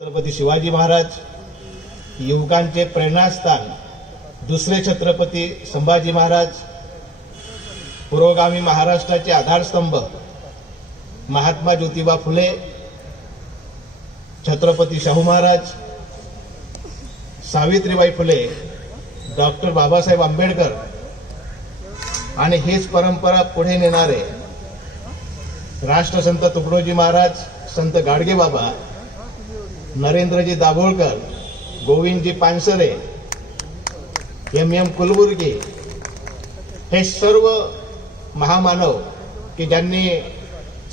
छत्रपती शिवाजी महाराज युवकांचे प्रेरणास्थान, दुसरे छत्रपती संभाजी महाराज पुरोगामी महाराष्ट्राचे आधारस्तंभ महात्मा ज्योतिबा फुले, छत्रपती शाहू महाराज, सावित्रीबाई फुले, डॉक्टर बाबासाहेब आंबेडकर आणि हीच परंपरा पुढे नेणारे राष्ट्रसंत तुकडोजी महाराज, संत गाडगे बाबा, नरेंद्रजी दाभोळकर, गोविंदजी पानसरे, एम कुलबुर्गी हे सर्व महामानव की ज्यांनी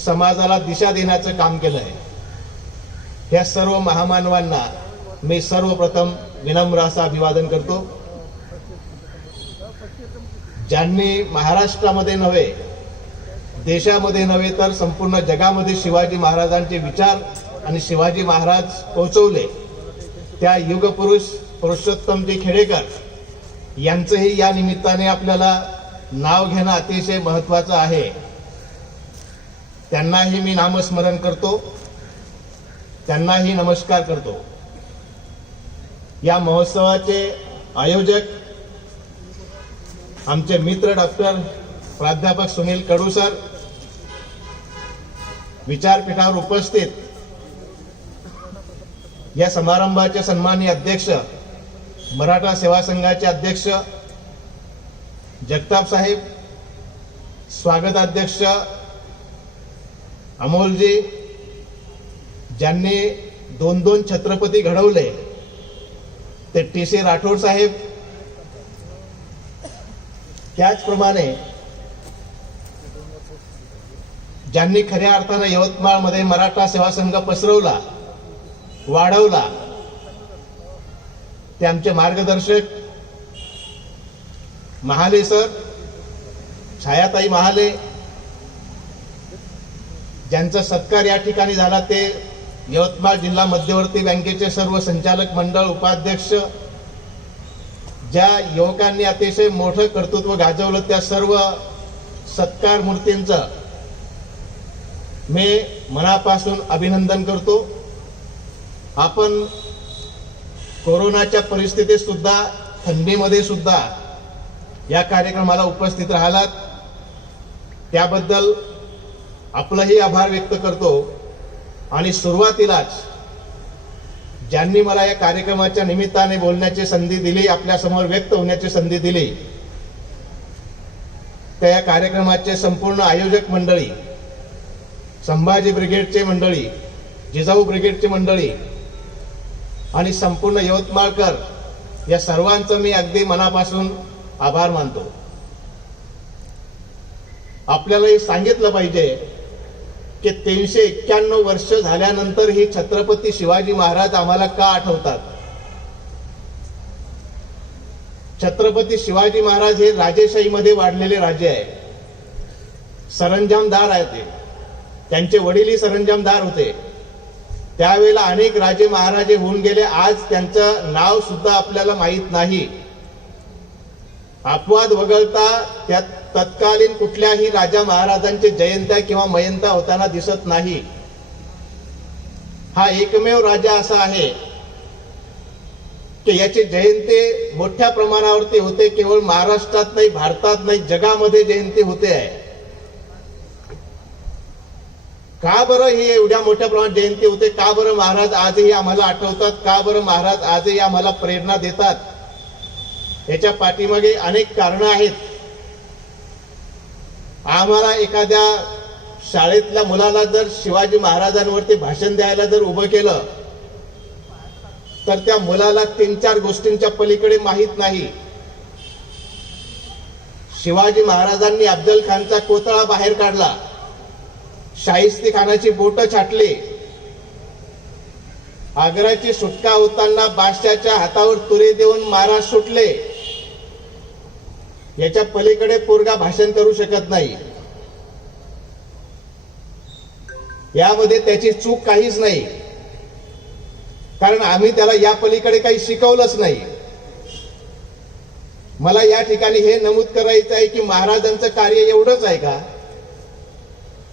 समाजाला दिशा देण्याचं काम केलं आहे. ह्या सर्व महामानवांना मी सर्वप्रथम विनम्र असं अभिवादन करतो. ज्यांनी महाराष्ट्रामध्ये नव्हे, देशामध्ये नव्हे तर संपूर्ण जगामध्ये शिवाजी महाराजांचे विचार आणि शिवाजी महाराज पोहोचवले, त्या युगपुरुष पुरुषोत्तमजी खेडेकर यांचंही या निमित्ताने आपल्याला नाव घेणं अतिशय महत्त्वाचं आहे. त्यांनाही मी नामस्मरण करतो, त्यांनाही नमस्कार करतो. या महोत्सवाचे आयोजक आमचे मित्र डॉक्टर प्राध्यापक सुनील कडू सर, विचारपीठावर उपस्थित या समारंभाचे सन्माननीय अध्यक्ष, मराठा सेवा संघाचे अध्यक्ष जगताप साहेब, स्वागताध्यक्ष अमोलजी, ज्यांनी दोन दोन छत्रपती घडवले ते टी.सी. राठोड साहेब, त्याचप्रमाणे ज्यांनी खऱ्या अर्थानं यवतमाळमध्ये मराठा सेवा संघ पसरवला, वाढवला, ते आमचे मार्गदर्शक महाले सर, छायाताई महाले, ज्यांचा सत्कार या ठिकाणी झाला ते यवतमाळ जिल्हा मध्यवर्ती बँकेचे सर्व संचालक मंडळ, उपाध्यक्ष, ज्या युवकांनी अतिशय मोठं कर्तृत्व गाजवलं त्या सर्व सत्कार मूर्तींचं मी मनापासून अभिनंदन करतो. आपण कोरोनाच्या परिस्थितीत सुद्धा, थंडीमध्ये सुद्धा या कार्यक्रमाला उपस्थित राहिलात, त्याबद्दल आपलंही आभार व्यक्त करतो. आणि सुरुवातीलाच ज्यांनी मला या कार्यक्रमाच्या निमित्ताने बोलण्याची संधी दिली, आपल्या समोर व्यक्त होण्याची संधी दिली, त्या या कार्यक्रमाचे संपूर्ण आयोजक मंडळी, संभाजी ब्रिगेडचे मंडळी, जिजाऊ ब्रिगेडची मंडळी आणि संपूर्ण यवतमाळकर, या सर्वांचं मी अगदी मनापासून आभार मानतो. आपल्याला हे सांगितलं पाहिजे की 391 वर्ष झाल्यानंतर ही छत्रपती शिवाजी महाराज आम्हाला का आठवतात. छत्रपती शिवाजी महाराज हे राजेशाहीमध्ये वाढलेले राजे आहे, सरंजामदार आहेत. ते त्यांचे वडीलही सरंजामदार होते. त्यावेळेला अनेक राजे महाराजे होऊन गेले, आज त्यांचं नाव सुद्धा आपल्याला माहीत नाही. अपवाद वगळता त्यात तत्कालीन कुठल्याही राजा महाराजांचे जयंत्या किंवा मयंत्या होताना दिसत नाही. हा एकमेव राजा असा आहे की याचे जयंती मोठ्या प्रमाणावरती होते. केवळ महाराष्ट्रात नाही, भारतात नाही, जगामध्ये जयंती होते आहे. का बरं ही एवढ्या मोठ्या प्रमाणात जयंती होते? का बरं महाराज आजही आम्हाला आठवतात? का बरं महाराज आजही आम्हाला प्रेरणा देतात? याच्या पाठीमागे अनेक कारणं आहेत. आम्हाला एखाद्या शाळेतल्या मुलाला जर शिवाजी महाराजांवरती भाषण द्यायला जर उभं केलं तर त्या मुलाला 3-4 गोष्टींच्या पलीकडे माहीत नाही. शिवाजी महाराजांनी अफजल खानचा कोतळा बाहेर काढला, शाहिस्ते खानाची बोटं छाटली, आग्र्याची सुटका होताना बादशाहच्या हातावर तुरे देऊन महाराज सुटले. याच्या पलीकडे पोरगा भाषण करू शकत नाही. यामध्ये त्याची चूक काहीच नाही, कारण आम्ही त्याला या पलीकडे काही शिकवलंच नाही. मला या ठिकाणी हे नमूद करायचं आहे की महाराजांचं कार्य एवढंच आहे का?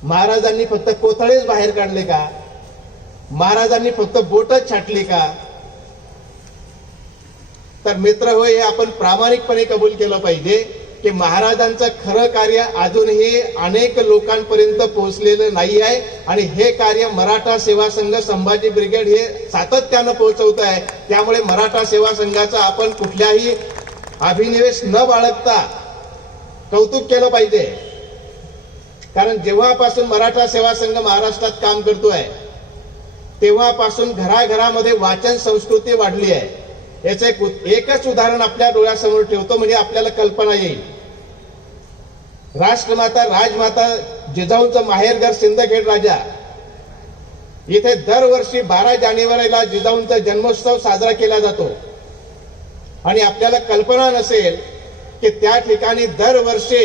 महाराजांनी फक्त कोथळेच बाहेर काढले का? महाराजांनी फक्त बोटच छाटली का? तर मित्र हो, हे आपण प्रामाणिकपणे कबूल केलं पाहिजे की महाराजांचं खरं कार्य अजूनही अनेक लोकांपर्यंत पोहोचलेलं नाही आहे आणि हे कार्य मराठा सेवा संघ संभाजी ब्रिगेड हे सातत्यानं पोहोचवत आहे. त्यामुळे मराठा सेवा संघाचा आपण कुठल्याही अभिनिवेश न बाळगता कौतुक केलं पाहिजे. कारण जेव्हापासून मराठा सेवा संघ महाराष्ट्रात काम करतोय तेव्हापासून घराघरामध्ये वाचन संस्कृती वाढली आहे. याचं एकच उदाहरण आपल्या डोळ्यासमोर ठेवतो म्हणजे आपल्याला कल्पना येईल. राष्ट्रमाता राजमाता जिजाऊंचं माहेरघर सिंदखेड राजा इथे दरवर्षी 12 जानेवारीला जिजाऊंचा जन्मोत्सव साजरा केला जातो आणि आपल्याला कल्पना नसेल की त्या ठिकाणी दरवर्षी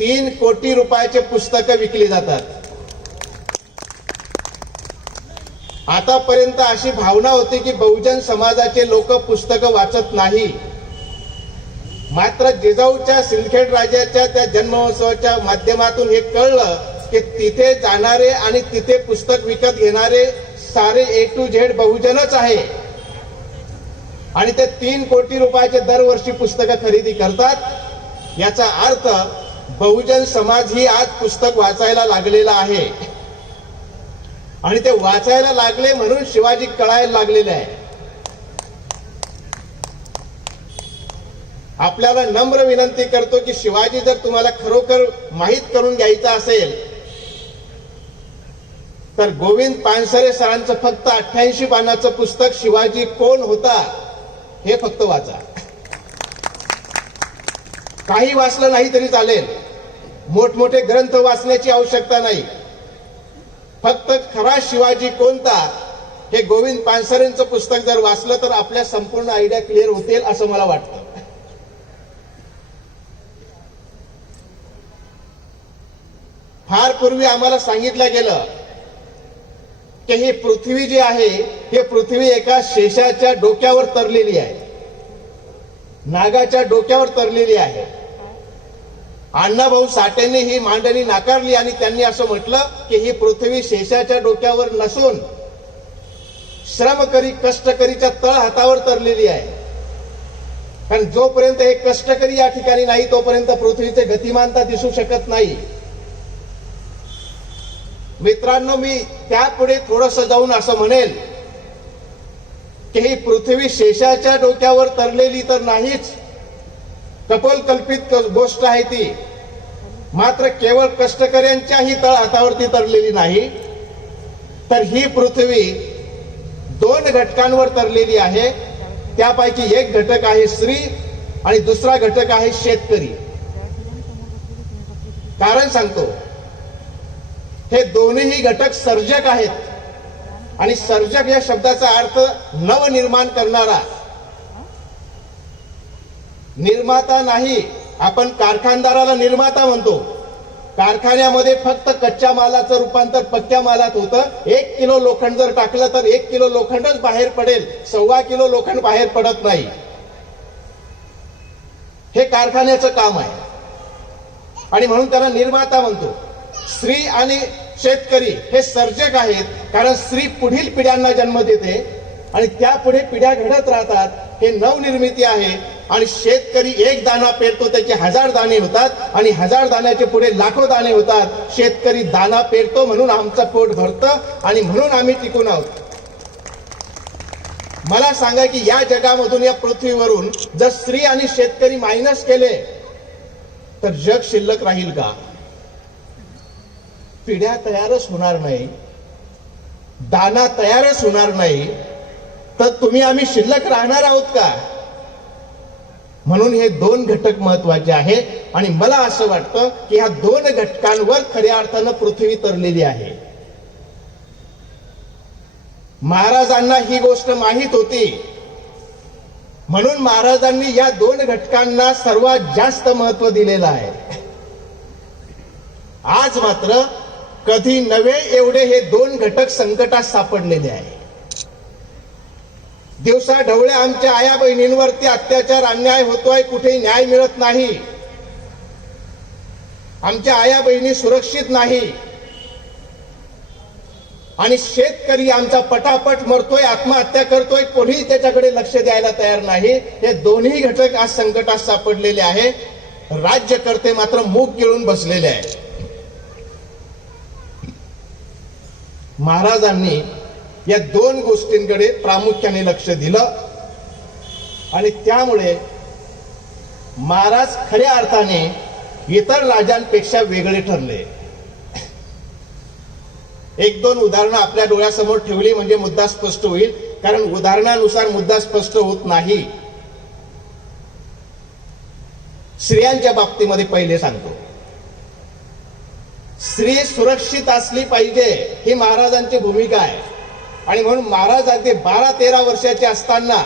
3 कोटी रुपयाचे पुस्तकं विकली जातात. आतापर्यंत अशी भावना होती की बहुजन समाजाचे लोक पुस्तकं वाचत नाही. मात्र जिजाऊच्या सिंदखेड राजाच्या त्या जन्मोत्सवाच्या माध्यमातून हे कळलं की तिथे जाणारे आणि तिथे पुस्तक विकत घेणारे सारे A to Z बहुजनच आहे आणि ते 3 कोटी रुपयाचे दरवर्षी पुस्तकं खरेदी करतात. याचा अर्थ बहुजन समाज ही आज पुस्तक वाचायला लागलेला आहे आणि ते वाचायला लागले म्हणून शिवाजी कळायला लागलेले आहे. आपल्याला नम्र विनंती करतो की शिवाजी जर तुम्हाला खरोखर माहीत करून घ्यायचा असेल तर गोविंद पानसरे सरांचं फक्त 88 पानाचं पुस्तक शिवाजी कोण होता हे फक्त वाचा. काही वाचलं नाही तरी चालेल, मोठमोठे ग्रंथ वाचण्याची आवश्यकता नाही. फक्त खरा शिवाजी कोणता हे गोविंद पानसरेंचं पुस्तक जर वाचलं तर आपल्या संपूर्ण आयडिया क्लिअर होतील असं मला वाटतं. फार पूर्वी आम्हाला सांगितलं गेलं की ही पृथ्वी जी आहे ही पृथ्वी एका शेषाच्या डोक्यावर तरलेली आहे, नागाच्या डोक्यावर तरलेली आहे. अण्णाभाऊ साठेंनी ही मांडणी नाकारली आणि त्यांनी असं म्हटलं की ही पृथ्वी शेषाच्या डोक्यावर नसून श्रमकरी कष्टकरीच्या तळ हातावर तरलेली आहे. कारण जोपर्यंत हे कष्टकरी या ठिकाणी नाही तोपर्यंत पृथ्वीचे गतिमानता दिसू शकत नाही. मित्रांनो, मी त्यापुढे थोडंसं जाऊन असं म्हणेल की ही पृथ्वी शेषाच्या डोक्यावर तरलेली तर नाहीच, कपोलकल्पित गोष्ट आहे ती. मात्र केवळ कष्टकऱ्यांच्याही तळ हातावरती तरलेली नाही, तर ही पृथ्वी 2 घटकांवर तरलेली आहे. त्यापैकी एक घटक आहे स्त्री आणि दुसरा घटक आहे शेतकरी. कारण सांगतो, हे दोन्ही घटक सर्जक आहेत आणि सर्जक या शब्दाचा अर्थ नवनिर्माण करणारा, निर्माता नाही. आपण कारखानदाराला निर्माता म्हणतो. कारखान्यामध्ये फक्त कच्च्या मालाचं रूपांतर पक्क्या मालात होतं. 1 किलो लोखंड जर टाकलं तर 1 किलो लोखंडच बाहेर पडेल, 1.25 किलो लोखंड बाहेर पडत नाही. हे कारखान्याचं काम आहे आणि म्हणून त्याला निर्माता म्हणतो. स्त्री आणि शेतकरी हे सर्जक आहेत, कारण स्त्री पुढील पिढ्यांना जन्म देते आणि त्या पुढे पिढ्या घडत राहतात. हे नवनिर्मिती आहे. आणि शेतकरी एक दाना पेरतो त्याचे 1000 दाणे होतात आणि 1000 दाण्याचे पुढे लाखो दाणे होतात. शेतकरी दाना पेरतो म्हणून आमचं पोट भरतं आणि म्हणून आम्ही टिकून आहोत. मला सांगा की या जगामधून, या पृथ्वीवरून जर स्त्री आणि शेतकरी मायनस केले तर जग शिल्लक राहील का? पिढ्या तयारच होणार नाही, दाना तयारच होणार नाही, तर तुम्ही आम्ही शिल्लक राहणार आहोत का? म्हणून हे 2 घटक महत्वाचे आहेत आणि मला असं वाटतं की ह्या 2 घटकांवर खऱ्या अर्थानं पृथ्वी तरलेली आहे. महाराजांना ही गोष्ट माहीत होती म्हणून महाराजांनी या 2 घटकांना सर्वात जास्त महत्व दिलेलं आहे. आज मात्र कधी नव्हे एवढे हे 2 घटक संकटात सापडलेले आहे. दिवसा ढवळे आमच्या आया बहिणींवरती अत्याचार अन्याय होतोय, कुठेही न्याय मिळत नाही. आमच्या आया बहिणी सुरक्षित नाही. आणि शेतकरी आमचा पटापट मरतोय, आत्महत्या करतोय, कोणीही त्याच्याकडे लक्ष द्यायला तयार नाही. हे दोन्ही घटक आज संकटात सापडलेले आहे. राज्यकर्ते मात्र मूग गिळून बसलेले आहेत. महाराजांनी या दोन गोष्टींकडे प्रामुख्याने लक्ष दिलं आणि त्यामुळे महाराज खऱ्या अर्थाने इतर राजांपेक्षा वेगळे ठरले. एक दोन उदाहरणं आपल्या डोळ्यासमोर ठेवली म्हणजे मुद्दा स्पष्ट होईल, कारण उदाहरणानुसार मुद्दा स्पष्ट होत नाही. स्त्रियांच्या बाबतीमध्ये पहिले सांगतो. स्त्री सुरक्षित असली पाहिजे ही महाराजांची भूमिका आहे. आणि म्हणून महाराज अगदी 12-13 वर्षाचे असताना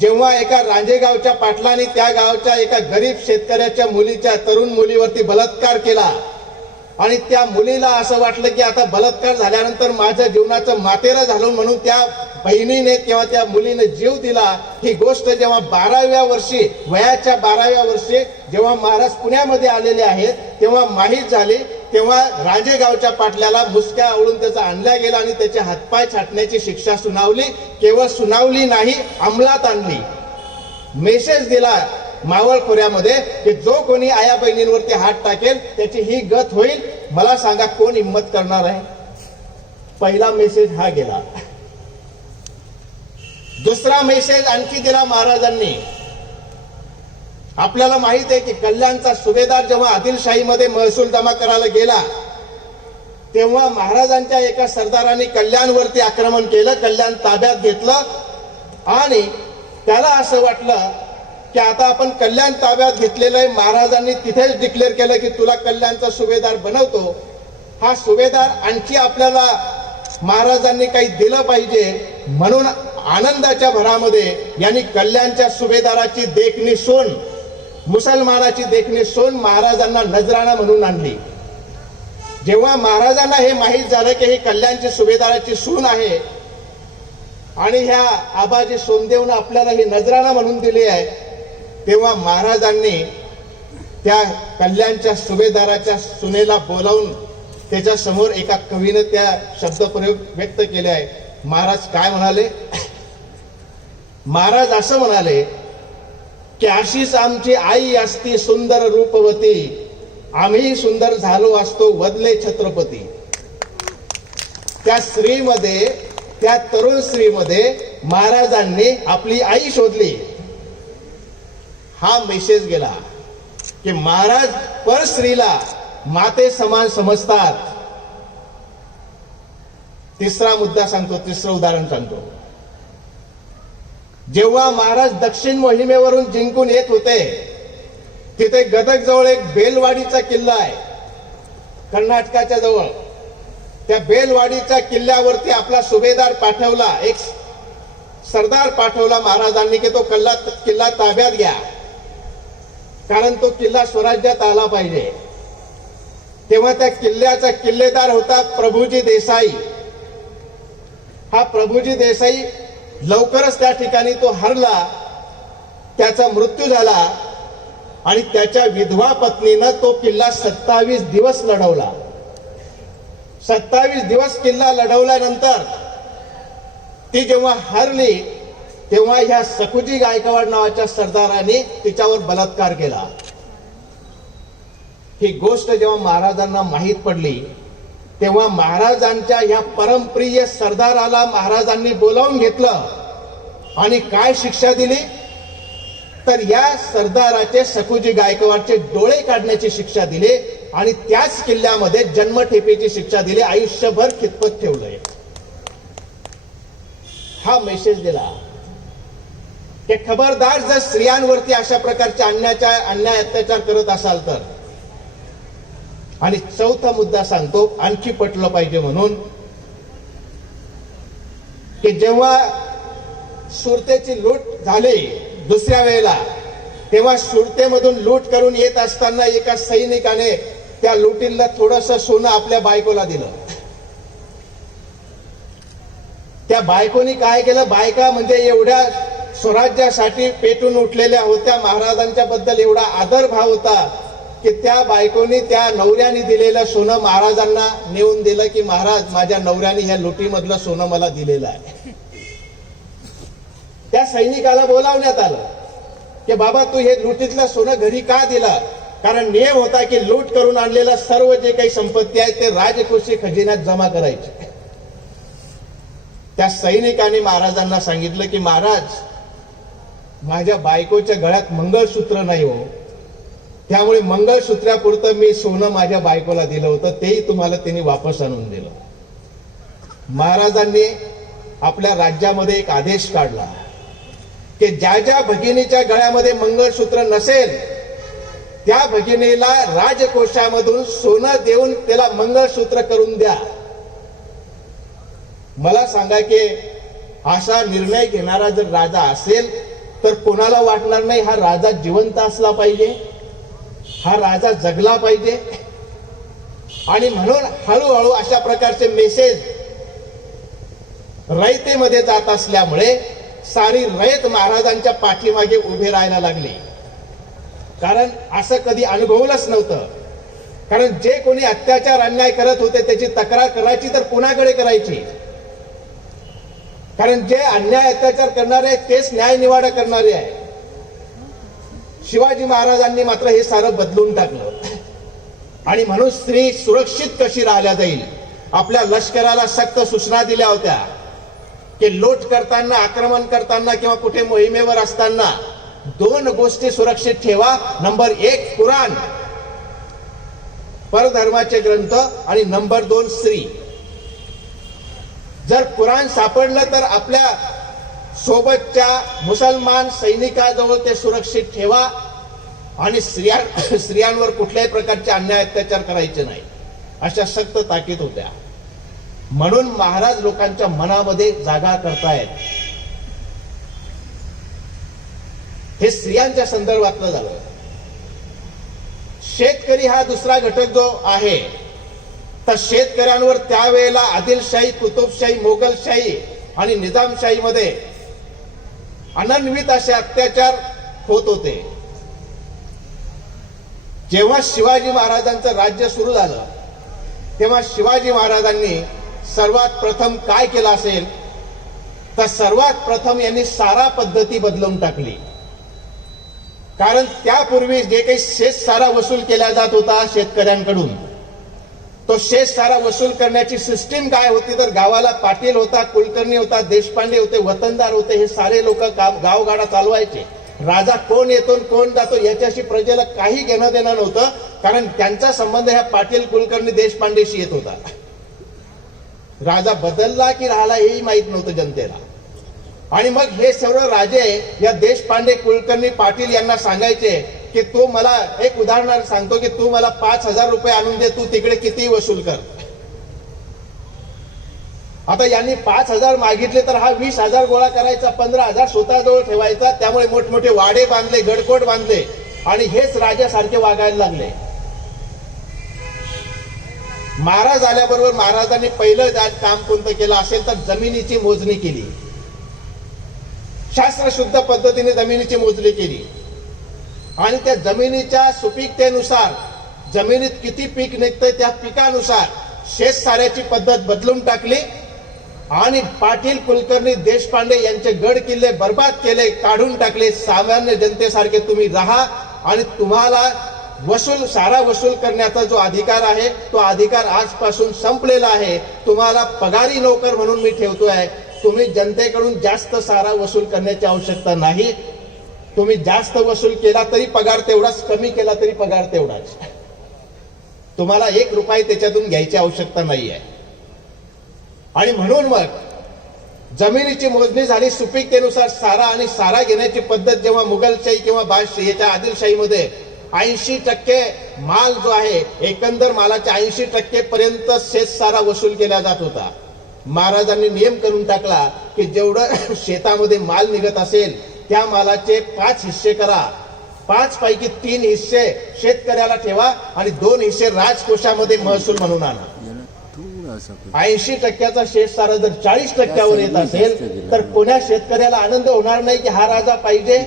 जेव्हा एका रांजेगावच्या पाटलाने त्या गावच्या एका गरीब शेतकऱ्याच्या मुलीच्या, तरुण मुलीवरती बलात्कार केला आणि त्या मुलीला असं वाटलं की आता बलात्कार झाल्यानंतर माझ्या जीवनाचं मातेरं झालं, म्हणून त्या बहिणीने किंवा त्या मुलीने जीव दिला. ही गोष्ट जेव्हा 12व्या वर्षी, वयाच्या 12व्या वर्षी जेव्हा महाराज पुण्यामध्ये आलेले आहेत तेव्हा माहीत झाले. तेव्हा राजेगावच्या पाटल्याला मुसक्या आवळून त्याचा आणला गेला आणि त्याचे हातपाय छाटण्याची शिक्षा सुनावली. केवळ सुनावली नाही, अंमलात आणली. मेसेज दिला मावळ खोऱ्यामध्ये की जो कोणी आया बहिणींवरती हात टाकेल त्याची ही गत होईल. मला सांगा कोण हिंमत करणार आहे? पहिला मेसेज हा गेला. दुसरा मेसेज आणखी दिला महाराजांनी. आपल्याला माहित आहे की कल्याणचा सुभेदार जेव्हा आदिलशाहीमध्ये महसूल जमा करायला गेला तेव्हा महाराजांच्या एका सरदाराने कल्याणवरती आक्रमण केलं, कल्याण ताब्यात घेतलं आणि त्याला असं वाटलं की आता आपण कल्याण ताब्यात घेतलेलं आहे. महाराजांनी तिथेच डिक्लेअर केलं की तुला कल्याणचा सुभेदार बनवतो. हा सुभेदार आणखी आपल्याला महाराजांनी काही दिलं पाहिजे म्हणून आनंदाच्या भरामध्ये यांनी कल्याणच्या सुभेदाराची देखणी सोन, मुसलमानाची देखणी सोन महाराजांना नजराणा म्हणून आणली. जेव्हा महाराजांना हे माहीत झालं की हे कल्याणची सुभेदाराची सून आहे आणि ह्या आबाजी सोनदेवनं आपल्याला ही नजराणा म्हणून दिली आहे, तेव्हा महाराजांनी त्या कल्याणच्या सुभेदाराच्या सुनेला बोलावून त्याच्या समोर एका कवीनं त्या शब्दप्रयोग व्यक्त केले आहे. महाराज काय म्हणाले? महाराज असं म्हणाले की अशीच आमची आई असती सुंदर रूपवती, आम्ही सुंदर झालो असतो वदले छत्रपती. त्या स्त्रीमध्ये, त्या तरुण स्त्रीमध्ये महाराजांनी आपली आई शोधली. हा मेसेज गेला की महाराज पर स्त्रीला माते समान समजतात. तिसरा मुद्दा सांगतो, तिसरं उदाहरण सांगतो. जेव्हा महाराज दक्षिण मोहिमेवरून जिंकून येत होते तिथे गदग जवळ एक बेलवाडीचा किल्ला आहे, कर्नाटकाच्या जवळ. त्या बेलवाडीच्या किल्ल्यावरती आपला सुभेदार पाठवला, एक सरदार पाठवला महाराजांनी की तो किल्ला ताब्यात घ्या, कारण तो किल्ला स्वराज्यात आला पाहिजे. तेव्हा त्या किल्ल्याचा किल्लेदार होता प्रभुजी देसाई. हा प्रभुजी देसाई लवकरच त्या ठिकाणी तो हरला, त्याचा मृत्यू झाला आणि त्याच्या विधवा पत्नीनं तो किल्ला 27 दिवस लढवला. 27 दिवस किल्ला लढवल्यानंतर ती जेव्हा हरली तेव्हा ह्या सखुजी गायकवाड नावाच्या सरदाराने तिच्यावर बलात्कार केला. ही गोष्ट जेव्हा महाराजांना माहीत पडली तेव्हा महाराजांच्या ह्या परमप्रिय सरदाराला महाराजांनी बोलावून घेतलं आणि काय शिक्षा दिली तर या सरदाराचे, सखुजी गायकवाडचे डोळे काढण्याची शिक्षा दिली आणि त्याच किल्ल्यामध्ये जन्मठेपेची शिक्षा दिली, आयुष्यभर खितपत ठेवलंय. हा मेसेज दिला की खबरदार जर स्त्रियांवरती अशा प्रकारचे अन्याय अत्याचार करत असाल तर. आणि चौथा मुद्दा सांगतो, आणखी पटलं पाहिजे म्हणून, की जेव्हा सुरतेची लूट झाली दुसऱ्या वेळेला तेव्हा सुरतेमधून लूट करून येत असताना एका सैनिकाने त्या लुटीला थोडंसं सोनं आपल्या बायकोला दिलं. त्या बायकोनी काय केलं, बायका म्हणजे एवढ्या स्वराज्यासाठी पेटून उठलेल्या होत्या, महाराजांच्या बद्दल एवढा आदर भाव होता, की त्या बायकोनी त्या नवऱ्याने दिलेलं सोनं महाराजांना नेऊन दिलं की महाराज माझ्या नवऱ्याने ह्या लुटीमधलं सोनं मला दिलेलं आहे. त्या सैनिकाला बोलावण्यात आलं की बाबा तू हे लुटीतलं सोनं घरी का दिलं? कारण नियम होता की लूट करून आणलेलं सर्व जे काही संपत्ती आहे ते राजकोषीय खजिन्यात जमा करायचे. त्या सैनिकाने महाराजांना सांगितलं की महाराज माझ्या बायकोच्या गळ्यात मंगळसूत्र नाही हो, त्यामुळे मंगळसूत्रापुरतं मी सोनं माझ्या बायकोला दिलं होतं, तेही तुम्हाला त्यांनी वापस आणून दिलं. महाराजांनी आपल्या राज्यामध्ये एक आदेश काढला की ज्या ज्या भगिनीच्या गळ्यामध्ये मंगळसूत्र नसेल त्या भगिनीला राजकोषामधून सोनं देऊन त्याला मंगळसूत्र करून द्या. मला सांगा की असा निर्णय घेणारा जर राजा असेल तर कोणाला वाटणार नाही हा राजा जिवंत असला पाहिजे, हा राजा जगला पाहिजे. आणि म्हणून हळूहळू अशा प्रकारचे मेसेज रयतेमध्ये जात असल्यामुळे सारी रयत महाराजांच्या पाठीमागे उभे राहायला लागली. कारण असं कधी अनुभवलंच नव्हतं. कारण जे कोणी अत्याचार अन्याय करत होते त्याची तक्रार करायची तर कुणाकडे करायची? कारण जे अन्याय अत्याचार करणारे आहेत तेच न्याय निवाडा करणारे आहे. शिवाजी महाराजांनी मात्र हे सारं बदलून टाकलं. आणि म्हणून स्त्री सुरक्षित कशी राहिल्या जाईल, आपल्या लष्कराला सक्त सूचना दिल्या होत्या की लूट करताना, आक्रमण करताना किंवा कुठे मोहिमेवर असताना दोन गोष्टी सुरक्षित ठेवा. नंबर 1 कुराण, परधर्माचे ग्रंथ, आणि नंबर 2 स्त्री. जर कुराण सापडलं तर आपल्या सोबतच्या मुसलमान सैनिकाजवळ ते सुरक्षित ठेवा आणि स्त्रियांवर कुठल्याही प्रकारचे अन्याय अत्याचार करायचे नाही, अशा सक्त ताकीद होत्या. म्हणून महाराज लोकांच्या मनामध्ये जागा करतायत. हे स्त्रियांच्या संदर्भातलं झालं. शेतकरी हा दुसरा घटक जो आहे, तर शेतकऱ्यांवर त्यावेळेला आदिलशाही, कुतुबशाही, मोगलशाही आणि निजामशाहीमध्ये अनन्वित असे अत्याचार होत होते. जेव्हा शिवाजी महाराजांचं राज्य सुरू झालं तेव्हा शिवाजी महाराजांनी सर्वात प्रथम काय केलं असेल तर सर्वात प्रथम यांनी सारा पद्धती बदलून टाकली. कारण त्यापूर्वी जे काही शेतसारा वसूल केला जात होता शेतकऱ्यांकडून, तो शेतसारा वसूल करण्याची सिस्टीम काय होती तर गावाला पाटील होता, कुलकर्णी होता, देशपांडे होते, वतनदार होते, हे सारे लोक गावगाडा चालवायचे. राजा कोण येतो कोण जातो याच्याशी प्रजेला काही घेणं देणं नव्हतं. कारण त्यांचा संबंध ह्या पाटील, कुलकर्णी, देशपांडेशी येत होता. राजा बदलला की राहिला हेही माहित नव्हतं जनतेला. आणि मग हे सर्व राजे या देशपांडे, कुलकर्णी, पाटील यांना सांगायचे की तू मला, एक उदाहरण सांगतो की तू मला 5,000 रुपये आणून दे, तू तिकडे किती वसूल कर. आता यांनी 5,000 मागितले तर हा 20,000 गोळा करायचा, 15,000 स्वतःजवळ ठेवायचा. त्यामुळे मोठमोठे वाडे बांधले, गडकोट बांधले आणि हेच राजासारखे वागायला लागले. महाराज आल्याबरोबर महाराजांनी पहिलं काम कोणतं केलं असेल तर जमिनीची मोजणी केली. शास्त्रशुद्ध पद्धतीने जमिनीची मोजणी केली आणि त्या जमिनीच्या सुपीकतेनुसार, जमिनीत किती पीक निघतंय त्या पिकानुसार शेतसाऱ्याची पद्धत बदलून टाकली. आणि पाटील, कुलकर्णी, देशपांडे यांचे गड किल्ले बर्बाद केले, काढून टाकले. सामान्य जनतेसारखे तुम्ही राहा आणि तुम्हाला सारा वसूल करण्याचा जो अधिकार आहे तो अधिकार आजपासून संपलेला आहे. तुम्हाला पगारी नोकर म्हणून मी ठेवतोय. तुम्ही जनतेकडून जास्त सारा वसूल करण्याची आवश्यकता नाही. तुम्ही जास्त वसूल केला तरी पगार तेवढाच, कमी केला तरी पगार तेवढाच. तुम्हाला 1 रुपया त्याच्यातून घ्यायची आवश्यकता नाहीये. आणि म्हणून मग जमिनीची मोजणी झाली सुपीकतेनुसार सारा, आणि सारा घेण्याची पद्धत जेव्हा मुघलशाही किंवा बादशाहीच्या आदिलशाहीमध्ये 80% माल जो आहे, एकंदर मालाच्या 80% पर्यंत शेतसारा वसूल केला जात होता. महाराजांनी नियम करून टाकला की जेवढं शेतामध्ये माल निघत असेल त्या मालाचे 5 हिस्से करा. 5 पैकी 3 हिस्से शेतकऱ्याला ठेवा आणि 2 हिस्से राजकोषामध्ये महसूल म्हणून आणा. 80% शेतसारा जर 40% येत असेल तर कोण्या शेतकऱ्याला आनंद होणार नाही की हा राजा पाहिजे.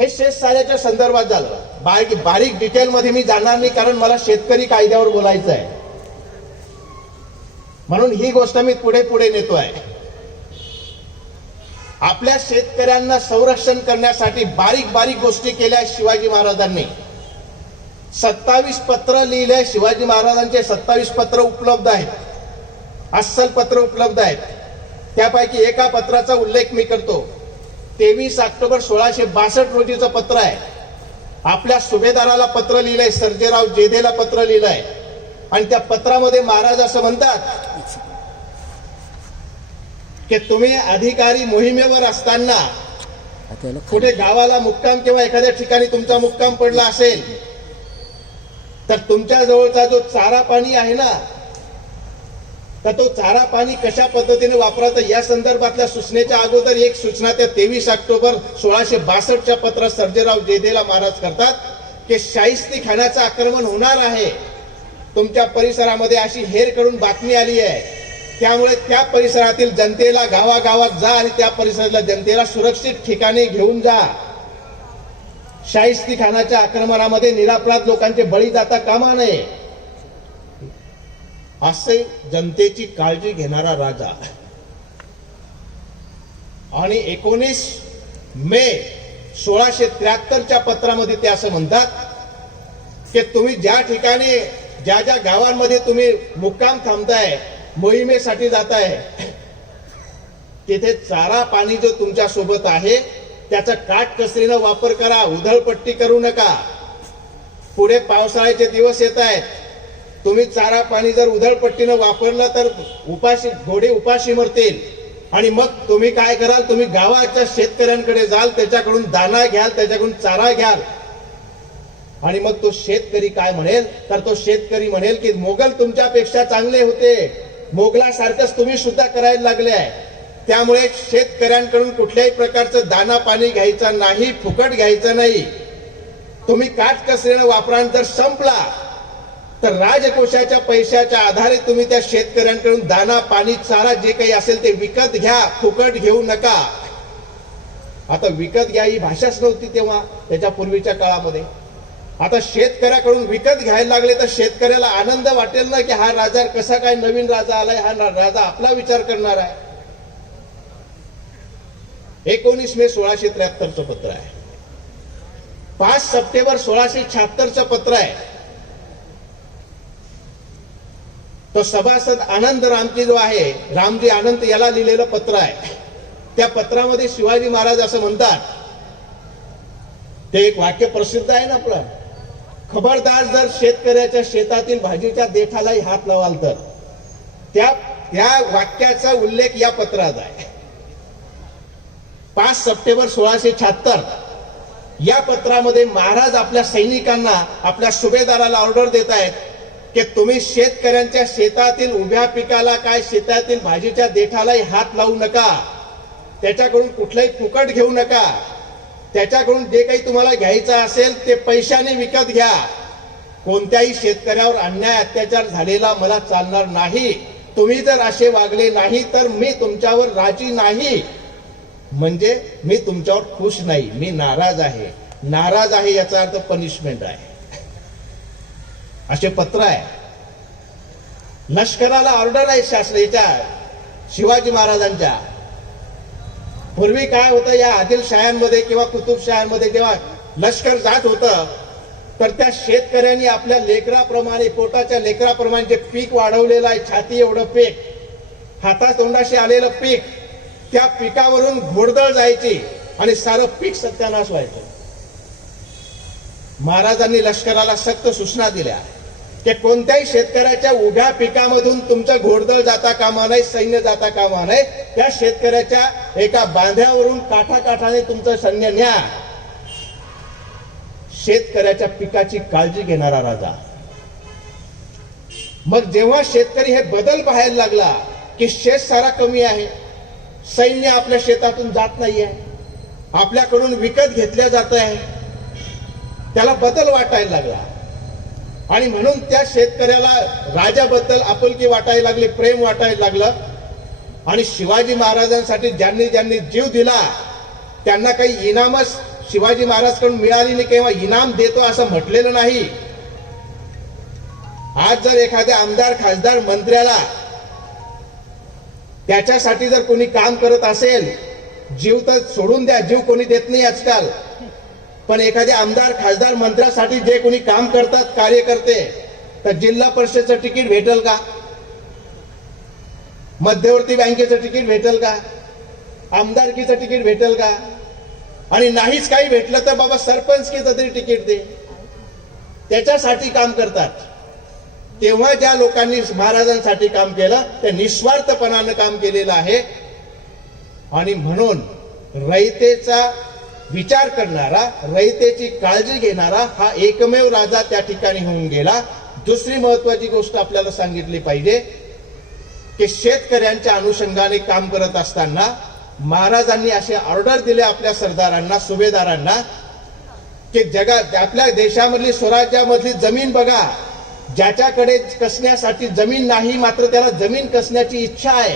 हे शेतसाऱ्याच्या संदर्भात झालं. बारीक डिटेलमध्ये मी जाणार नाही, कारण मला शेतकरी कायद्यावर बोलायचं आहे. म्हणून ही गोष्ट मी पुढे पुढे नेतोय. आपल्या शेतकऱ्यांना संरक्षण करण्यासाठी बारीक बारीक गोष्टी केल्या शिवाजी महाराजांनी. 27 पत्र लिहिले शिवाजी महाराजांचे. 27 पत्र उपलब्ध आहेत, अस्सल पत्र उपलब्ध आहेत. त्यापैकी एका पत्राचा उल्लेख मी करतो. 23 ऑक्टोबर 1662 रोजीचं पत्र आहे. आपल्या सुभेदाराला पत्र लिहिलंय, सर्जेराव जेधेला पत्र लिहिलंय. आणि त्या पत्रामध्ये महाराज असं म्हणतात की तुम्ही अधिकारी मोहिमेवर असताना कुठे गावाला मुक्काम किंवा एखाद्या ठिकाणी तुमचा मुक्काम पडला असेल तर तुमच्या जवळचा जो चारा पाणी आहे ना, तर तो चारा पाणी कशा पद्धतीने वापरायचं या संदर्भातल्या सूचनेच्या अगोदर एक सूचना त्या 23 ऑक्टोबर 1662च्या पत्रात सर्जेराव जेधेला महाराज करतात की शाहिस्ती खानाचं आक्रमण होणार आहे. तुमच्या परिसरामध्ये अशी हेरकडून बातमी आली आहे. त्यामुळे त्या परिसरातील जनतेला गावागावात जा आणि त्या परिसरातल्या जनतेला सुरक्षित ठिकाणी घेऊन जा. शाहिस्ती खानाच्या आक्रमणामध्ये निरपराध लोकांचे बळी जाता कामा नये, असे जनतेची काळजी घेणारा राजा. आणि 19 मे 1673च्या पत्रामध्ये ते असं म्हणतात की तुम्ही ज्या ठिकाणी ज्या ज्या गावांमध्ये तुम्ही मुक्काम थांबताय, मोहिमेसाठी जाताय, तिथे चारा पाणी जो तुमच्या सोबत आहे त्याचा काटकसरीनं वापर करा, उधळपट्टी करू नका. पुढे पावसाळ्याचे दिवस येत आहेत. तुम्ही चारा पाणी जर उधळपट्टीनं वापरलं तर घोडे उपाशी मरतील. आणि मग तुम्ही काय कराल, तुम्ही गावाच्या शेतकऱ्यांकडे जाल, त्याच्याकडून दाना घ्याल, त्याच्याकडून चारा घ्याल. आणि मग तो शेतकरी काय म्हणेल, तर तो शेतकरी म्हणेल की मोगल तुमच्यापेक्षा चांगले होते, मोगलासारखंच तुम्ही सुद्धा करायला लागले आहे. त्यामुळे शेतकऱ्यांकडून कुठल्याही प्रकारचं दाना पाणी घ्यायचं नाही, फुकट घ्यायचं नाही. तुम्ही काटकसरीनं वापरा. जर संपला तर राजकोषाच्या पैशाच्या आधारे तुम्ही त्या शेतकऱ्यांकडून दाना पाणी चारा जे काही असेल ते विकत घ्या, फुकट घेऊ नका. आता विकत घ्या ही भाषाच नव्हती तेव्हा, त्याच्या पूर्वीच्या काळामध्ये. आता शेतकऱ्याकडून विकत घ्यायला लागले तर शेतकऱ्याला आनंद वाटेल ना की हा राजा कसा काय नवीन राजा आलाय, हा राजा आपला विचार करणार आहे. 19 मे 1673चं पत्र आहे. 5 सप्टेंबर 1676चं पत्र आहे. तो सभासद आनंद रामजी जो आहे, रामजी आनंद याला लिहिलेलं पत्र आहे. त्या पत्रामध्ये शिवाजी महाराज असं म्हणतात, ते एक वाक्य प्रसिद्ध आहे ना आपलं, खबरदार जर शेतकऱ्याच्या शेतातील भाजीच्या देठालाही हात लावाल तर. त्या वाक्याचा उल्लेख या पत्रात आहे. 5 सप्टेंबर 1676 या पत्रामध्ये महाराज आपल्या सैनिकांना, आपल्या सुभेदाराला ऑर्डर देत आहेत की तुम्ही शेतकऱ्यांच्या शेतातील उभ्या पिकाला काय, शेतातील भाजीच्या देठालाही हात लावू नका, त्याच्याकडून कुठलाही फुकट घेऊ नका. त्याच्याकडून जे काही तुम्हाला घ्यायचं असेल ते पैशाने विकत घ्या. कोणत्याही शेतकऱ्यावर अन्याय अत्याचार झालेला मला चालणार नाही. तुम्ही जर असे वागले नाही तर मी तुमच्यावर राजी नाही, म्हणजे मी तुमच्यावर खुश नाही, मी नाराज आहे. नाराज आहे याचा अर्थ पनिशमेंट आहे. असे पत्र आहे. लष्कराला ऑर्डर आहे शासनाच्या, शिवाजी महाराजांच्या. पूर्वी काय होतं, या आदिलशाह्यांमध्ये किंवा कुतुबशाह्यांमध्ये जेव्हा लष्कर जात होतं तर त्या शेतकऱ्यांनी आपल्या लेकराप्रमाणे, पोटाच्या लेकराप्रमाणे जे पीक वाढवलेलं आहे, छाती एवढं पीक, हातातोंडाशी आलेलं पीक, त्या पिकावरून घोडदळ जायची आणि सारं पीक सत्यानाश व्हायचं. महाराजांनी लष्कराला सक्त सूचना दिल्या की कोणत्याही शेतकऱ्याच्या उभ्या पिकामधून तुमचं घोडदळ जाता कामा नये, सैन्य जाता कामा नये. त्या शेतकऱ्याच्या एका बांध्यावरून काठाकाठाने तुमचं सैन्य न्या. शेतकऱ्याच्या पिकाची काळजी घेणारा राजा. मग जेव्हा शेतकरी हे बदल पाहायला लागला की शेतसारा कमी आहे, सैन्य आपल्या शेतातून जात नाहीये, आपल्याकडून विकत घेतल्या जात आहे, त्याला बदल वाटायला लागला. आणि म्हणून त्या शेतकऱ्याला राजाबद्दल आपुलकी वाटायला लागली, प्रेम वाटायला लागलं. आणि शिवाजी महाराजांसाठी ज्यांनी ज्यांनी जीव दिला त्यांना काही इनामच शिवाजी महाराजकडून मिळाली नाही किंवा इनाम देतो असं म्हटलेलं नाही. आज जर एखाद्या आमदार खासदार मंत्र्याला त्याच्यासाठी जर कोणी काम करत असेल, जीव तर सोडून द्या, जीव कोणी देत नाही आजकाल, पण एखाद्या आमदार खासदार मंत्र्यासाठी जे कोणी काम करतात कार्यकर्ते, तर जिल्हा परिषदचं तिकीट भेटेल का, मध्यवर्ती बँकेचं तिकीट भेटेल का, आमदारकीचं तिकीट भेटेल का? आणि नाहीच काही भेटलं तर बाबा सरपंचकीचं तरी तिकीट दे, त्याच्यासाठी काम करतात. तेव्हा ज्या लोकांनी महाराजांसाठी काम केलं ते निस्वार्थपणानं काम केलेलं आहे. आणि म्हणून रयतेचा विचार करणारा, रयतेची काळजी घेणारा हा एकमेव राजा त्या ठिकाणी होऊन गेला. दुसरी महत्वाची गोष्ट आपल्याला सांगितली पाहिजे की शेतकऱ्यांच्या अनुषंगाने काम करत असताना महाराजांनी असे ऑर्डर दिले आपल्या सरदारांना, सुभेदारांना की जगात आपल्या देशामधली स्वराज्यामधली जमीन बघा, ज्याच्याकडे कसण्यासाठी जमीन नाही मात्र त्याला जमीन कसण्याची इच्छा आहे,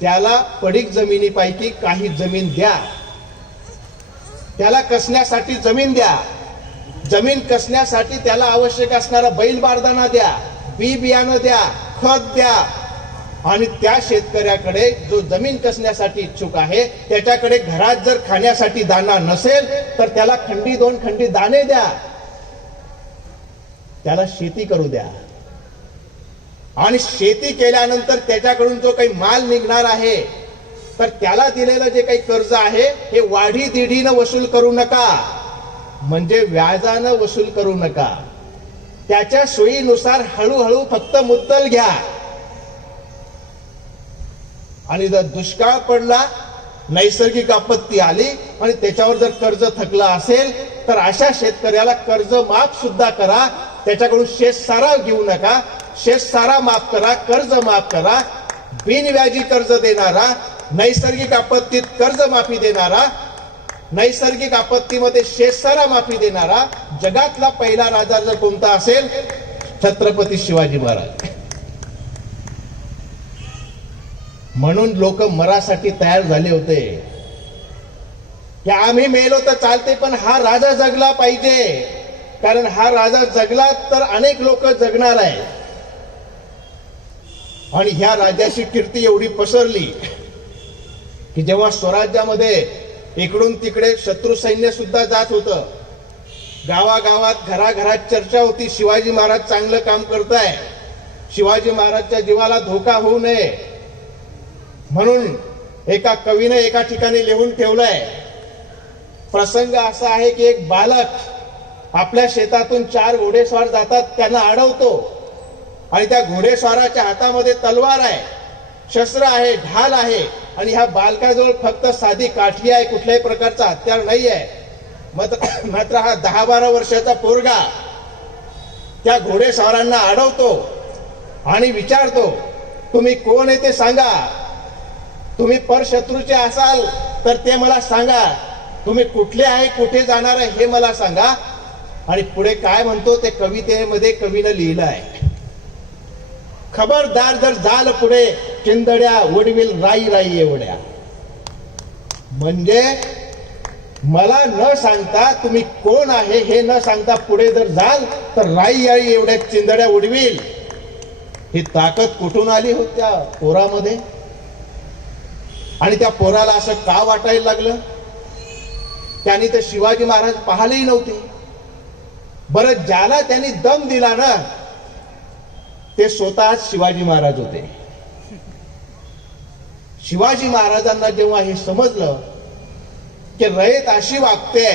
त्याला पडीक जमिनीपैकी काही जमीन द्या, त्याला कसण्यासाठी जमीन द्या, जमीन कसण्यासाठी त्याला आवश्यक असणारा बैल बारदाना द्या, बी बियाणं द्या, खत द्या. आणि त्या शेतकऱ्याकडे जो जमीन कसण्यासाठी इच्छुक आहे त्याच्याकडे घरात जर खाण्यासाठी दाना नसेल तर त्याला खंडी 2 खंडी दाणे द्या, त्याला शेती करू द्या. आणि शेती केल्यानंतर त्याच्याकडून जो काही माल निघणार आहे तर त्याला दिलेलं जे काही कर्ज आहे हे वाढी दिढीनं वसूल करू नका, म्हणजे व्याजानं वसूल करू नका. त्याच्या सोयीनुसार हळूहळू फक्त मुद्दल घ्या. आणि जर दुष्काळ पडला, नैसर्गिक आपत्ती आली आणि त्याच्यावर जर कर्ज थकलं असेल तर अशा शेतकऱ्याला कर्ज माफ सुद्धा करा. त्याच्याकडून शेतसारा घेऊ नका, शेतसारा माफ करा, कर्ज माफ करा. बिनव्याजी कर्ज देणारा, नैसर्गिक आपत्तीत कर्ज माफी देणारा, नैसर्गिक आपत्तीमध्ये शेतसारा माफी देणारा जगातला पहिला राजा जर कोणता असेल, छत्रपती शिवाजी महाराज. म्हणून लोक मरासाठी तयार झाले होते की आम्ही मेलो तर चालते पण हा राजा जगला पाहिजे, कारण हा राजा जगला तर अनेक लोक जगणार आहे. आणि ह्या राजाची कीर्ती एवढी पसरली की जेव्हा स्वराज्यामध्ये इकडून तिकडे शत्रू सैन्य सुद्धा जात होतं, गावागावात घराघरात चर्चा होती, शिवाजी महाराज चांगलं काम करताय, शिवाजी महाराजच्या जीवाला धोका होऊ नये. म्हणून एका कवीने एका ठिकाणी लिहून ठेवलंय, प्रसंग असा आहे की एक बालक आपल्या शेतातून 4 घोडेस्वार जातात, त्यांना अडवतो आणि त्या घोडेस्वाराच्या हातामध्ये तलवार आहे, शस्त्र आहे, ढाल आहे आणि ह्या बालकाजवळ फक्त साधी काठी आहे, कुठल्याही प्रकारचा हत्यार नाही आहे. मात्र हा 10-12 वर्षाचा पोरगा त्या घोडेस्वारांना अडवतो आणि विचारतो, तुम्ही कोण आहे ते सांगा, तुम्ही परशत्रूचे असाल तर ते मला सांगा, तुम्ही कुठले आहे, कुठे जाणार आहे हे मला सांगा. आणि पुढे काय म्हणतो ते कवितेमध्ये कवीनं लिहिलं आहे, खबरदार जर जाल पुढे चिंदड्या उडविल राई राई एवढ्या. म्हणजे मला न सांगता तुम्ही कोण आहे हे न सांगता पुढे जर जाल तर राई राई एवढ्या चिंदड्या उडविल. ही ताकद कुठून आली होत्या पोरामध्ये? आणि त्या पोराला असं का वाटायला लागलं? त्यांनी तर शिवाजी महाराज पाहिलेही नव्हते. बरं, ज्याला त्यांनी दम दिला ना ते स्वतः शिवाजी महाराज होते. शिवाजी महाराजांना जेव्हा हे समजलं की रयत अशी वागते,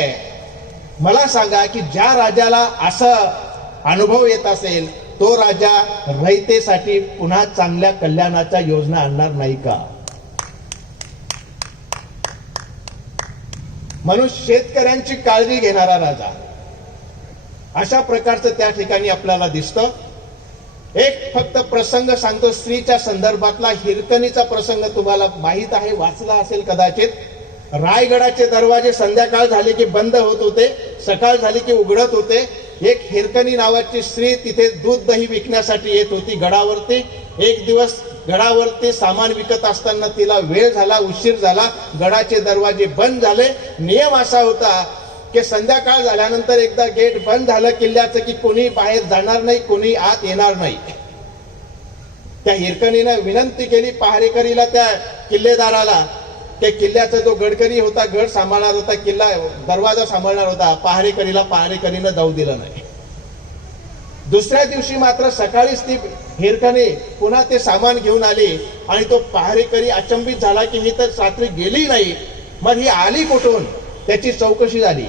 मला सांगा की ज्या राजाला असं अनुभव येत असेल तो राजा रयतेसाठी पुन्हा चांगल्या कल्याणाच्या योजना आणणार नाही का? म्हणून शेतकऱ्यांची काळजी घेणारा राजा अशा प्रकारचं त्या ठिकाणी आपल्याला दिसतं. एक फक्त प्रसंग सांगतो, स्त्रीच्या संदर्भातला हिरकणीचा प्रसंग तुम्हाला माहित आहे, वाचला असेल कदाचित. रायगडाचे दरवाजे संध्याकाळ झाले की बंद होत होते, सकाळ झाली की उघडत होते. एक हिरकणी नावाची स्त्री तिथे दूध दही विकण्यासाठी येत होती गडावरती. एक दिवस गडावर ते सामान विकत असताना तिला वेळ झाला, उशीर झाला, गडाचे दरवाजे बंद झाले. नियम असा होता की संध्याकाळ झाल्यानंतर एकदा गेट बंद झालं किल्ल्याचं की कोणी बाहेर जाणार नाही, कोणी आत येणार नाही. त्या हिरकणीनं विनंती केली पहारेकरीला, त्या किल्लेदाराला. त्या किल्ल्याचा जो गडकरी होता, गड सांभाळणार होता, किल्ला दरवाजा सांभाळणार होता, पहारेकरीनं जाऊ दिलं नाही. दुसऱ्या दिवशी मात्र सकाळीच ती हिरकणी पुन्हा ते सामान घेऊन आली आणि तो पहारेकरी अचंबित झाला की ही तर रात्री गेली नाही, मग ही आली कुठून. त्याची चौकशी झाली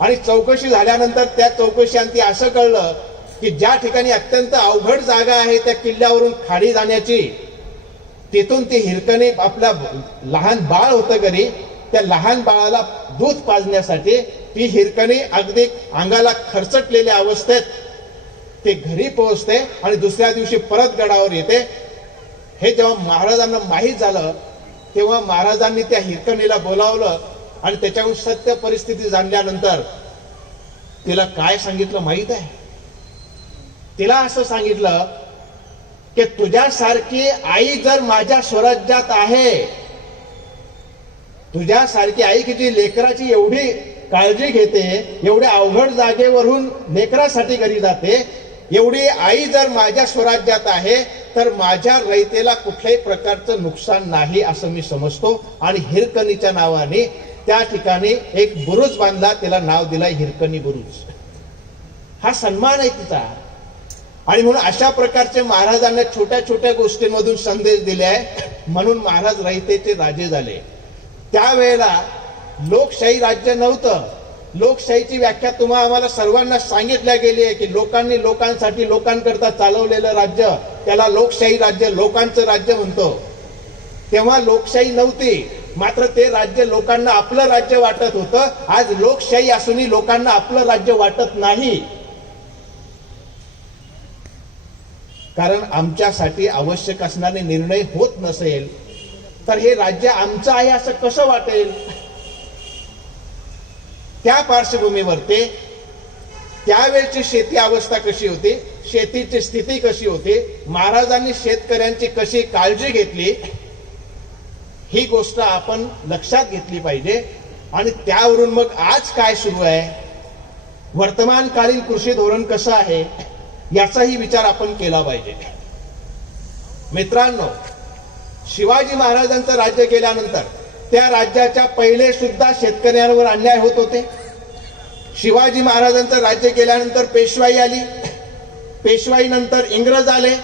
आणि चौकशी झाल्यानंतर त्या चौकशीअंती असं कळलं की ज्या ठिकाणी अत्यंत अवघड जागा आहे त्या किल्ल्यावरून खाली जाण्याची, तिथून ती हिरकणी आपल्या लहान बाळ होतं घरी, त्या लहान बाळाला दूध पाजण्यासाठी ती हिरकणी अगदी अंगाला खरचटलेल्या अवस्थेत ते घरी पोहोचते आणि दुसऱ्या दिवशी परत गडावर येते. हे जेव्हा महाराजांना माहीत झालं तेव्हा महाराजांनी त्या हिरकणीला बोलावलं आणि त्याच्याकडून सत्य परिस्थिती जाणल्यानंतर तिला काय सांगितलं माहित आहे? तिला असं सांगितलं की तुझ्यासारखी आई जर माझ्या स्वराज्यात आहे, तुझ्यासारखी आई की जी लेकराची एवढी काळजी घेते, एवढ्या अवघड जागेवरून लेकरासाठी घरी जाते, एवढी आई जर माझ्या स्वराज्यात आहे तर माझ्या रयतेला कुठल्याही प्रकारचं नुकसान नाही असं मी समजतो. आणि हिरकणीच्या नावाने त्या ठिकाणी एक बुरुज बांधला, त्याला नाव दिलं हिरकणी बुरुज. हा सन्मान आहे तिचा. आणि म्हणून अशा प्रकारचे महाराजांना छोट्या छोट्या गोष्टींमधून संदेश दिले आहे. म्हणून महाराज रयतेचे राजे झाले. त्यावेळेला लोकशाही राज्य नव्हतं. लोकशाहीची व्याख्या आम्हाला सर्वांना सांगितल्या गेली आहे की लोकांनी लोकांसाठी लोकांकरता चालवलेलं राज्य, त्याला लोकशाही राज्य, लोकांचं राज्य म्हणतो. तेव्हा लोकशाही नव्हती, मात्र ते राज्य लोकांना आपलं राज्य वाटत होतं. आज लोकशाही असूनही लोकांना आपलं राज्य वाटत नाही, कारण आमच्यासाठी आवश्यक असणारे निर्णय होत नसेल तर हे राज्य आमचं आहे असं कसं वाटेल. त्या पार्श्वभूमीवर ते त्यावेळची शेती अवस्था कशी होती, शेतीची स्थिती कशी होती, महाराजांनी शेतकऱ्यांची कशी काळजी घेतली, ही गोष्ट आपण लक्षात घेतली पाहिजे. आणि त्यावरून मग आज काय सुरू आहे, वर्तमानकालीन कृषी धोरण कसं आहे, याचाही विचार आपण केला पाहिजे. मित्रांनो, शिवाजी महाराजांचं राज्य केल्यानंतर त्या राज्याच्या पहिले सुद्धा शेतकऱ्यांवर अन्याय होत होते. शिवाजी महाराजांचं राज्य केल्यानंतर पेशवाई आली, पेशवाईनंतर इंग्रज आले.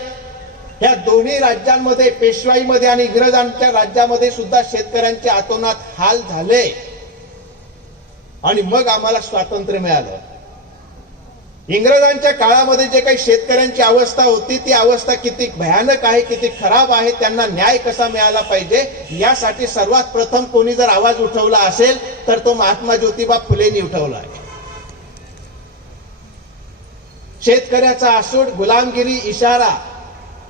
ह्या दोन्ही राज्यांमध्ये, पेशवाईमध्ये आणि इंग्रजांच्या राज्यामध्ये सुद्धा शेतकऱ्यांचे अतोनात हाल झाले. आणि मग आम्हाला स्वातंत्र्य मिळालं. इंग्रजांच्या काळामध्ये जे काही शेतकऱ्यांची अवस्था होती ती अवस्था किती भयानक आहे, किती खराब आहे, त्यांना न्याय कसा मिळाला पाहिजे यासाठी सर्वात प्रथम कोणी जर आवाज उठवला असेल तर तो महात्मा ज्योतिबा फुलेंनी उठवला आहे. शेतकऱ्याचा आसूड, गुलामगिरी, इशारा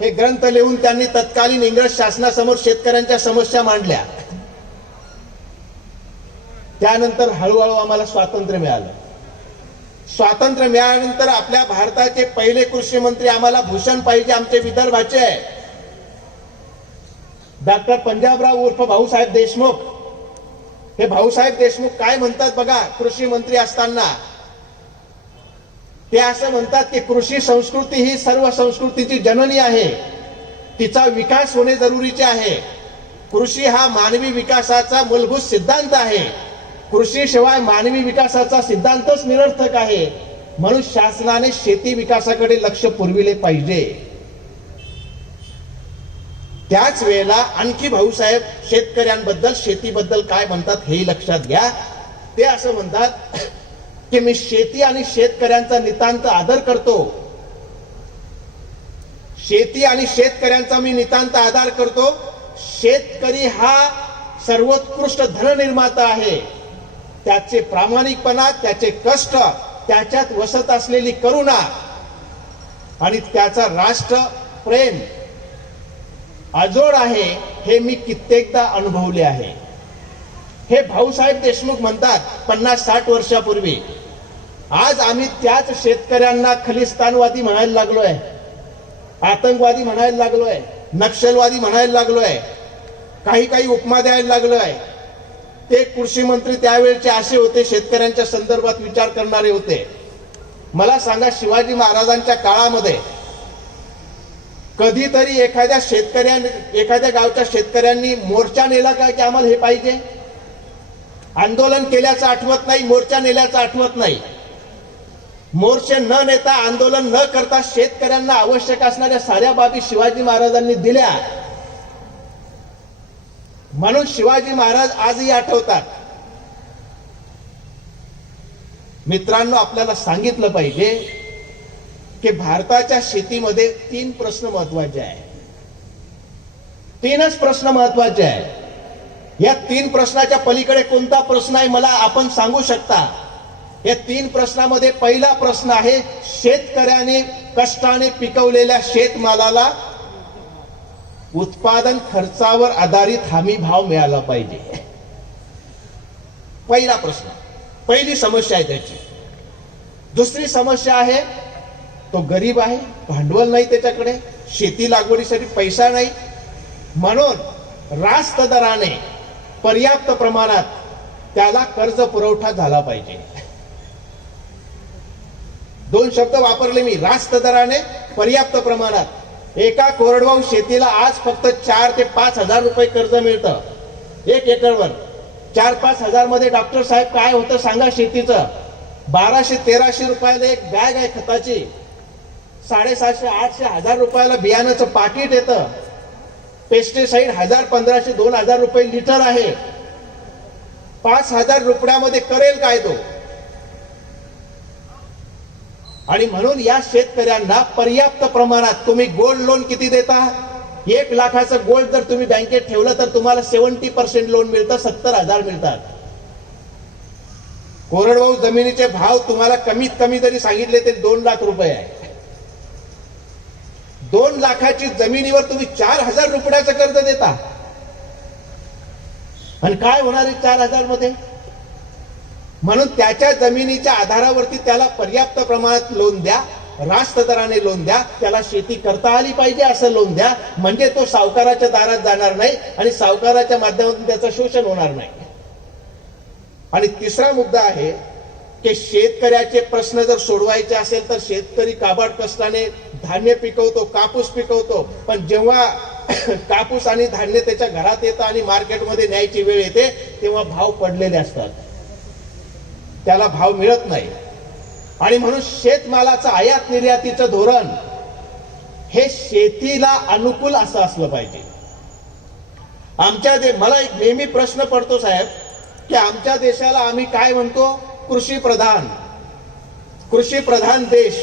हे ग्रंथ लिहून त्यांनी तत्कालीन इंग्रज शासनासमोर शेतकऱ्यांच्या समस्या मांडल्या. त्यानंतर हळूहळू आम्हाला स्वातंत्र्य मिळालं. स्वातंत्र्य मिळाल्यानंतर आपल्या भारताचे पहिले कृषी मंत्री आम्हाला भूषण पाहिजे, आमचे विदर्भाचे डॉक्टर पंजाबराव उर्फ भाऊसाहेब देशमुख. हे भाऊसाहेब देशमुख काय म्हणतात बघा कृषी मंत्री असताना, ते असं म्हणतात की कृषी संस्कृती ही सर्व संस्कृतीची जननी आहे, तिचा विकास होणे जरुरीचे आहे. कृषी हा मानवी विकासाचा मूलभूत सिद्धांत आहे. कृषीशिवाय मानवी विकासाचा सिद्धांतच निरर्थक आहे. म्हणून शासनाने शेती विकासाकडे लक्ष पुरविले पाहिजे. त्याच वेळेला आणखी भाऊसाहेब शेतकऱ्यांबद्दल, शेतीबद्दल काय म्हणतात हे लक्षात घ्या. ते असं म्हणतात की मी शेती आणि शेतकऱ्यांचा नितांत आदर करतो. शेती आणि शेतकऱ्यांचा मी नितांत आदर करतो. शेतकरी हा सर्वोत्कृष्ट धननिर्माता आहे. त्याचे प्रामाणिकपणा, त्याचे कष्ट, त्याच्यात वसत असलेली करुणा आणि त्याचा राष्ट्र प्रेम अजोड आहे हे मी कित्येकदा अनुभवले आहे. हे भाऊसाहेब देशमुख म्हणतात 50-60 वर्षापूर्वी. आज आम्ही त्याच शेतकऱ्यांना खलिस्तानवादी म्हणायला लागलोय, आतंकवादी म्हणायला लागलोय. नक्षलवादी म्हणायला लागलोय, काही काही उपमा द्यायला लागलोय. ते कृषी मंत्री त्यावेळेचे असे होते, शेतकऱ्यांच्या संदर्भात विचार करणारे होते. मला सांगा, शिवाजी महाराजांच्या काळामध्ये कधीतरी एखाद्या गावच्या शेतकऱ्यांनी मोर्चा नेला काय की आम्हाला हे पाहिजे? आंदोलन केल्याचं आठवत नाही, मोर्चा नेल्याचं आठवत नाही. मोर्चे न नेता, आंदोलन न करता शेतकऱ्यांना आवश्यक असणाऱ्या साऱ्या बाबी शिवाजी महाराजांनी दिल्या. म्हणून शिवाजी महाराज आजही आठवतात. मित्रांनो, आपल्याला सांगितलं पाहिजे की भारताच्या शेतीमध्ये 3 प्रश्न महत्वाचे आहेत. 3च प्रश्न महत्वाचे आहेत. या 3 प्रश्नाच्या पलीकडे कोणता प्रश्न आहे मला आपण सांगू शकता? या 3 प्रश्नामध्ये पहिला प्रश्न आहे, शेतकऱ्याने कष्टाने पिकवलेल्या शेतमालाला उत्पादन खर्चावर आधारित हमी भाव मिळाला पाहिजे. पहिला प्रश्न, पहिली समस्या आहे त्याची. दुसरी समस्या आहे, तो गरीब आहे, भांडवल नाही त्याच्याकडे, शेती लागवडीसाठी पैसा नाही, म्हणून रास्त दराने पर्याप्त प्रमाणात त्याला कर्ज पुरवठा झाला पाहिजे. 2 शब्द वापरले मी, रास्त दराने, पर्याप्त प्रमाणात. एका कोरडवाहू शेतीला आज फक्त 4 ते 5 हजार रुपये कर्ज मिळतं 1 एकरवर. 4-5 हजार मध्ये डॉक्टर साहेब काय होतं सांगा शेतीचं? 1200-1300 रुपयाला एक बॅग आहे खताची, 750-800 हजार रुपयाला बियाण्याचं पाकिट येतं, पेस्टिसाइड 1000-1500-2000 रुपये लिटर आहे. 5000 रुपयामध्ये करेल काय तो? आणि म्हणून या शेतकऱ्यांना पर्याप्त प्रमाणात तुम्ही गोल्ड लोन किती देता? 1 लाखाचं गोल्ड जर तुम्ही बँकेत ठेवलं तर तुम्हाला 70% लोन मिळतं, 70,000 मिळतात. कोरडवाहू जमिनीचे भाव तुम्हाला कमीत कमी जरी सांगितले तरी 2 लाख रुपये आहे. 2 लाखाची जमिनीवर तुम्ही 4,000 रुपयाचं कर्ज देता. आणि काय होणार आहे 4,000 मध्ये? म्हणून त्याच्या जमिनीच्या आधारावरती त्याला पर्याप्त प्रमाणात लोन द्या, रास्त दराने लोन द्या, त्याला शेती करता आली पाहिजे असं लोन द्या, म्हणजे तो सावकाराच्या दारात जाणार नाही आणि सावकाराच्या माध्यमातून त्याचं शोषण होणार नाही. आणि तिसरा मुद्दा आहे की शेतकऱ्याचे प्रश्न जर सोडवायचे असेल तर शेतकरी काबाड कष्टाने धान्य पिकवतो, कापूस पिकवतो, पण जेव्हा कापूस आणि धान्य त्याच्या घरात येतं आणि मार्केटमध्ये न्यायची वेळ येते तेव्हा भाव पडलेले असतात, त्याला भाव मिळत नाही. आणि म्हणून शेतमालाचं आयात निर्यातीचं धोरण हे शेतीला अनुकूल असं असलं पाहिजे. मला एक नेहमी प्रश्न पडतो साहेब की आमच्या देशाला आम्ही काय म्हणतो? कृषी प्रधान देश.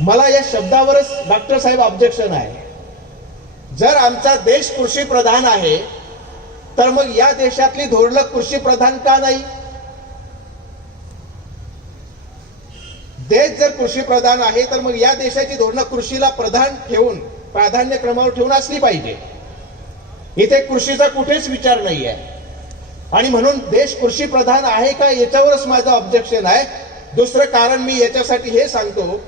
मला या शब्दावरच डॉक्टर साहेब ऑब्जेक्शन आहे. जर आमचा देश कृषी प्रधान आहे तर मग या देशातली धोरणं कृषी प्रधान का नाही? देश जर कृषी प्रधान आहे तर मग या देशाची धोरणं कृषीला प्राधान्य क्रमावर ठेवून असली पाहिजे. इथे कृषीचा कुठेच विचार नाही आहे. आणि म्हणून देश कृषी प्रधान आहे का याच्यावरच माझं ऑब्जेक्शन आहे. दुसरं कारण मी याच्यासाठी हे सांगतो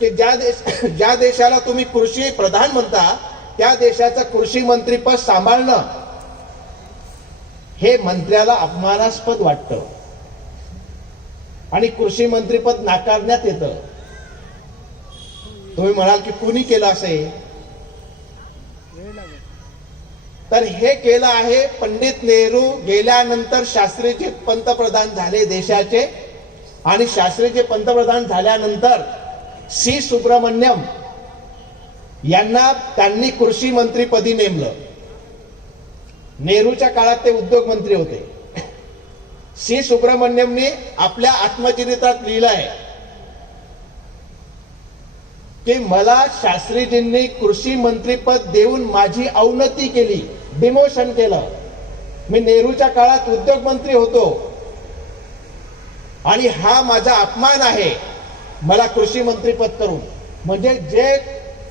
की ज्या देशाला तुम्ही कृषी प्रधान म्हणता त्या देशाचं कृषी मंत्रीपद सांभाळणं हे मंत्र्याला अपमानास्पद वाटतं आणि कृषी मंत्रीपद नाकारण्यात येतं. तुम्ही म्हणाल की कुणी केलं असेल? तर हे केलं आहे पंडित नेहरू गेल्यानंतर शास्त्रीजी पंतप्रधान झाले देशाचे, आणि शास्त्रीजी पंतप्रधान झाल्यानंतर सी सुब्रमण्यम यांना त्यांनी कृषी मंत्रीपदी नेमलं. नेहरूच्या काळात ते उद्योग मंत्री होते. सी सुब्रमण्यमने आपल्या आत्मचरित्रात लिहिलंय की मला शास्त्रीजींनी कृषी मंत्रीपद देऊन माझी अवनती केली, डिमोशन केलं. मी नेहरूच्या काळात उद्योग मंत्री होतो आणि हा माझा अपमान आहे मला कृषी मंत्रीपद करून. म्हणजे जे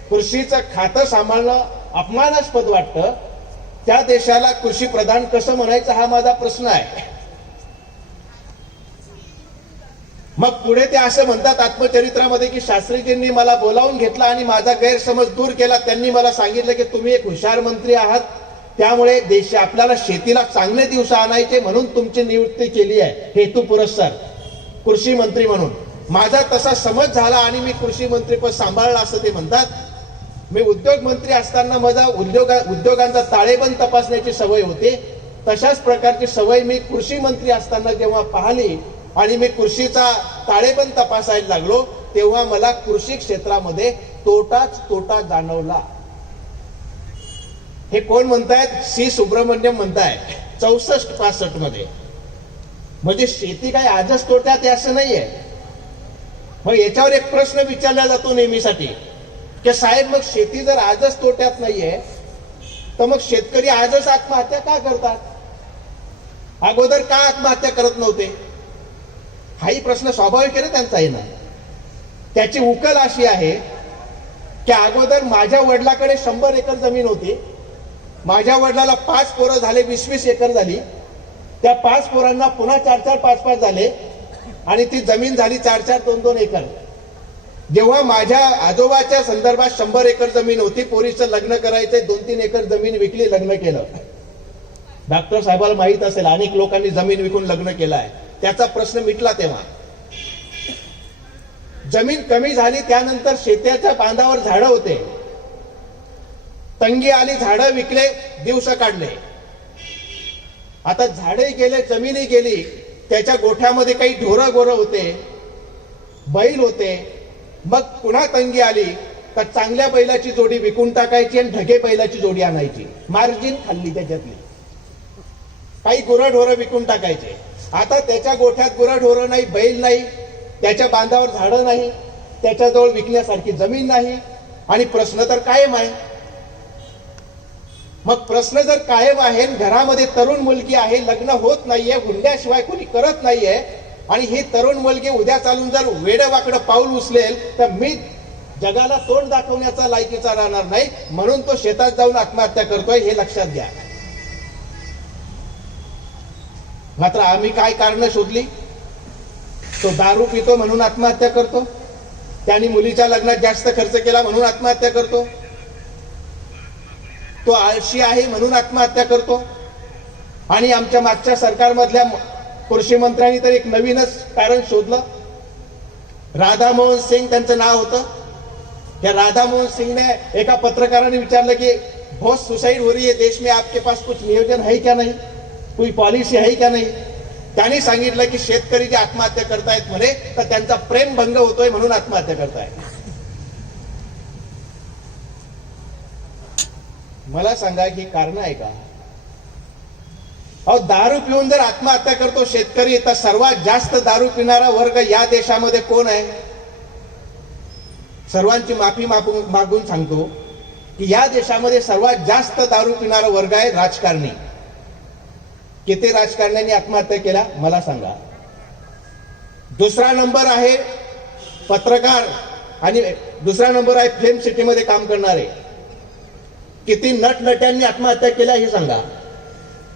कृषीचं खातं सांभाळणं अपमानास्पद वाटतं त्या देशाला कृषी प्रधान कसं म्हणायचं हा माझा प्रश्न आहे. मग पुढे ते असं म्हणतात आत्मचरित्रामध्ये की शास्त्रीजींनी मला बोलावून घेतला आणि माझा गैरसमज दूर केला. त्यांनी मला सांगितलं की तुम्ही एक हुशार मंत्री आहात, त्यामुळे आपल्याला शेतीला चांगले दिवस आणायचे म्हणून तुमची नियुक्ती केली आहे हेतू पुरस्कार कृषी मंत्री म्हणून. माझा तसा समज झाला आणि मी कृषी मंत्रीपद सांभाळलं असं ते म्हणतात. मी उद्योग मंत्री असताना माझा उद्योगांचा ताळेबंद तपासण्याची सवय होती. तशाच प्रकारची सवय मी कृषी मंत्री असताना जेव्हा पाहिली आणि मी कृषीचा ताळेबंद तपासायला लागलो तेव्हा मला कृषी क्षेत्रामध्ये तोटाच तोटा जाणवला. हे कोण म्हणतायत? सी सुब्रमण्यम म्हणतायत 64-65 मध्ये. म्हणजे शेती काय आजच तोट्यात आहे असं नाहीये. मग याच्यावर एक प्रश्न विचारला जातो नेहमीसाठी की साहेब मग शेती जर आजच तोट्यात नाहीये तर मग शेतकरी आजच आत्महत्या का करतात, अगोदर का आत्महत्या करत नव्हते? हाही प्रश्न स्वाभाविक आहे ना त्यांचा येणार. त्याची उकल अशी आहे की अगोदर माझ्या वडिलाकडे 100 एकर जमीन होती. माझ्या वडिलाला 5 पोरं झाले, 20-20 एकर झाली. त्या 5 पोरांना पुन्हा 4-4, 5-5 झाले आणि ती जमीन झाली 4-4, 2-2 एकर. जेव्हा माझ्या आजोबाच्या संदर्भात 100 एकर जमीन होती, पोरीचं लग्न करायचंय, 2-3 एकर जमीन विकली, लग्न केलं. डॉक्टर साहेबाला माहित असेल अनेक लोकांनी जमीन विकून लग्न केलं आहे. त्याचा प्रश्न मिटला. तेव्हा जमीन कमी झाली, त्यानंतर शेताच्या बांधावर झाडं होते, तंगी आली, झाडं विकले, दिवस काढले. आता झाडही गेले, जमीनही गेली. त्याच्या गोठ्यामध्ये काही ढोरं गोरं होते, बैल होते. मग पुन्हा तंगी आली तर चांगल्या बैलाची जोडी विकून टाकायची आणि ढगे बैलाची जोडी आणायची, मार्जिन खाल्ली त्याच्यातली. काही गुरंढोरं विकून टाकायचे. आता त्याच्या गोठ्यात गुरंढोरं नाही, बैल नाही, त्याच्या बांधावर झाडं नाही, त्याच्याजवळ विकण्यासारखी जमीन नाही आणि प्रश्न तर कायम आहे. मग प्रश्न जर कायम आहे, घरामध्ये तरुण मुलगी आहे, लग्न होत नाहीये, हुंड्याशिवाय कोणी करत नाहीये आणि ही तरुण मुलगी उद्या चालून जर वेडवाकडं पाऊल उचलेल तर मी जगाला तोंड दाखवण्याचा लायकीचा राहणार नाही, म्हणून तो शेतात जाऊन आत्महत्या करतोय, हे लक्षात घ्या. मात्र आम्ही काय कारण शोधली? तो दारू पितो म्हणून आत्महत्या करतो, त्यांनी मुलीच्या लग्नात जास्त खर्च केला म्हणून आत्महत्या करतो, तो आळशी आहे म्हणून आत्महत्या करतो. आणि आमच्या मागच्या सरकारमधल्या कृषी मंत्र्यांनी तर एक नवीनच कारण शोधलं. राधामोहन सिंग त्यांचं नाव होतं. या राधामोहन सिंगने एका पत्रकाराने विचारलं की बहुत सुसाइड हो रही है देश में, आपके पास कुछ नियोजन है क्या नहीं, कोई पॉलिसी है क्या नहीं? त्यांनी सांगितलं की शेतकरी जे आत्महत्या करतायत म्हणे तर त्यांचा प्रेम भंग होतोय म्हणून आत्महत्या करतायत. मला सांगा की कारण आहे का? अहो, दारू पिऊन जर आत्महत्या करतो शेतकरी तर सर्वात जास्त दारू पिणारा वर्ग या देशामध्ये कोण आहे? सर्वांची माफी मागून सांगतो की या देशामध्ये सर्वात जास्त दारू पिणारा वर्ग आहे राजकारणी. किती राजकारण्यांनी आत्महत्या केल्या मला सांगा. दुसरा नंबर आहे पत्रकार आणि दुसरा नंबर आहे फिल्म सिटीमध्ये काम करणारे. किती नटनट्यांनी आत्महत्या केल्या हे सांगा.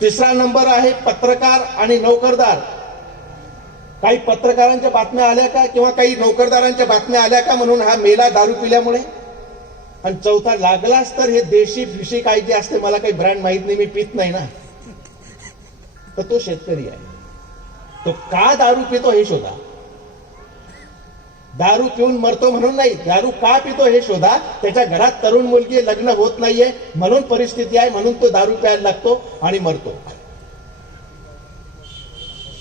तिसरा नंबर आहे पत्रकार आणि नोकरदार. काही पत्रकारांच्या बातम्या आल्या का किंवा काही नोकरदारांच्या बातम्या आल्या का म्हणून हा मेला दारू पिल्यामुळे? आणि चौथा लागलाच तर हे देशी फिशी काही जे असते, मला काही ब्रँड माहित नाही, मी पित नाही ना, तर तो शेतकरी आहे. तो का दारू पितो हे शोधा. दारू पिऊन मरतो म्हणून नाही, दारू का पितो हे शोधा. त्याच्या घरात तरुण मुलगी, लग्न होत नाहीये म्हणून परिस्थिती आहे, म्हणून तो दारू प्यायला लागतो आणि मरतो.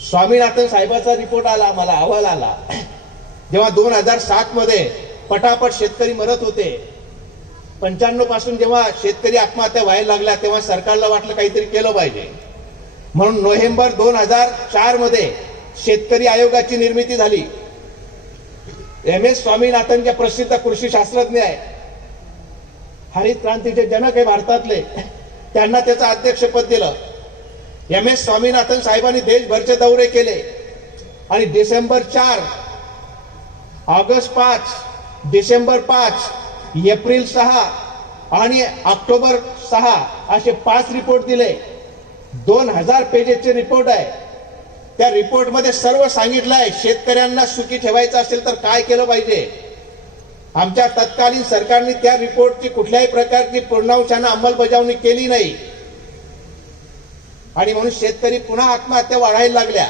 स्वामीनाथन साहेबाचा रिपोर्ट आला, मला अहवाल आला. जेव्हा 2007 मध्ये पटापट शेतकरी मरत होते, 95 पासून जेव्हा शेतकरी आत्महत्या व्हायला लागल्या तेव्हा सरकारला वाटलं काहीतरी केलं पाहिजे, म्हणून नोव्हेंबर 2004 मध्ये शेतकरी आयोगाची निर्मिती झाली. MS स्वामीनाथन जे प्रसिद्ध कृषी शास्त्रज्ञ आहे, हरित क्रांतीचे जनक आहे भारतातले, त्यांना त्याचं अध्यक्षपद दिलं. MS स्वामीनाथन साहेबांनी देशभरचे दौरे केले आणि डिसेंबर 4, ऑगस्ट 5, डिसेंबर 5, एप्रिल 6 आणि ऑक्टोबर 6 असे 5 रिपोर्ट दिले. 2000 पेजेसचे रिपोर्ट आहे. त्या रिपोर्टमध्ये सर्व सांगितलंय. शेतकऱ्यांना सुखी ठेवायचं असेल तर काय केलं पाहिजे. आमच्या तत्कालीन सरकारने त्या रिपोर्टची कुठल्याही प्रकारची पूर्णांशाने अंमलबजावणी केली नाही आणि म्हणून शेतकरी पुन्हा आत्महत्या वाढायला लागल्या.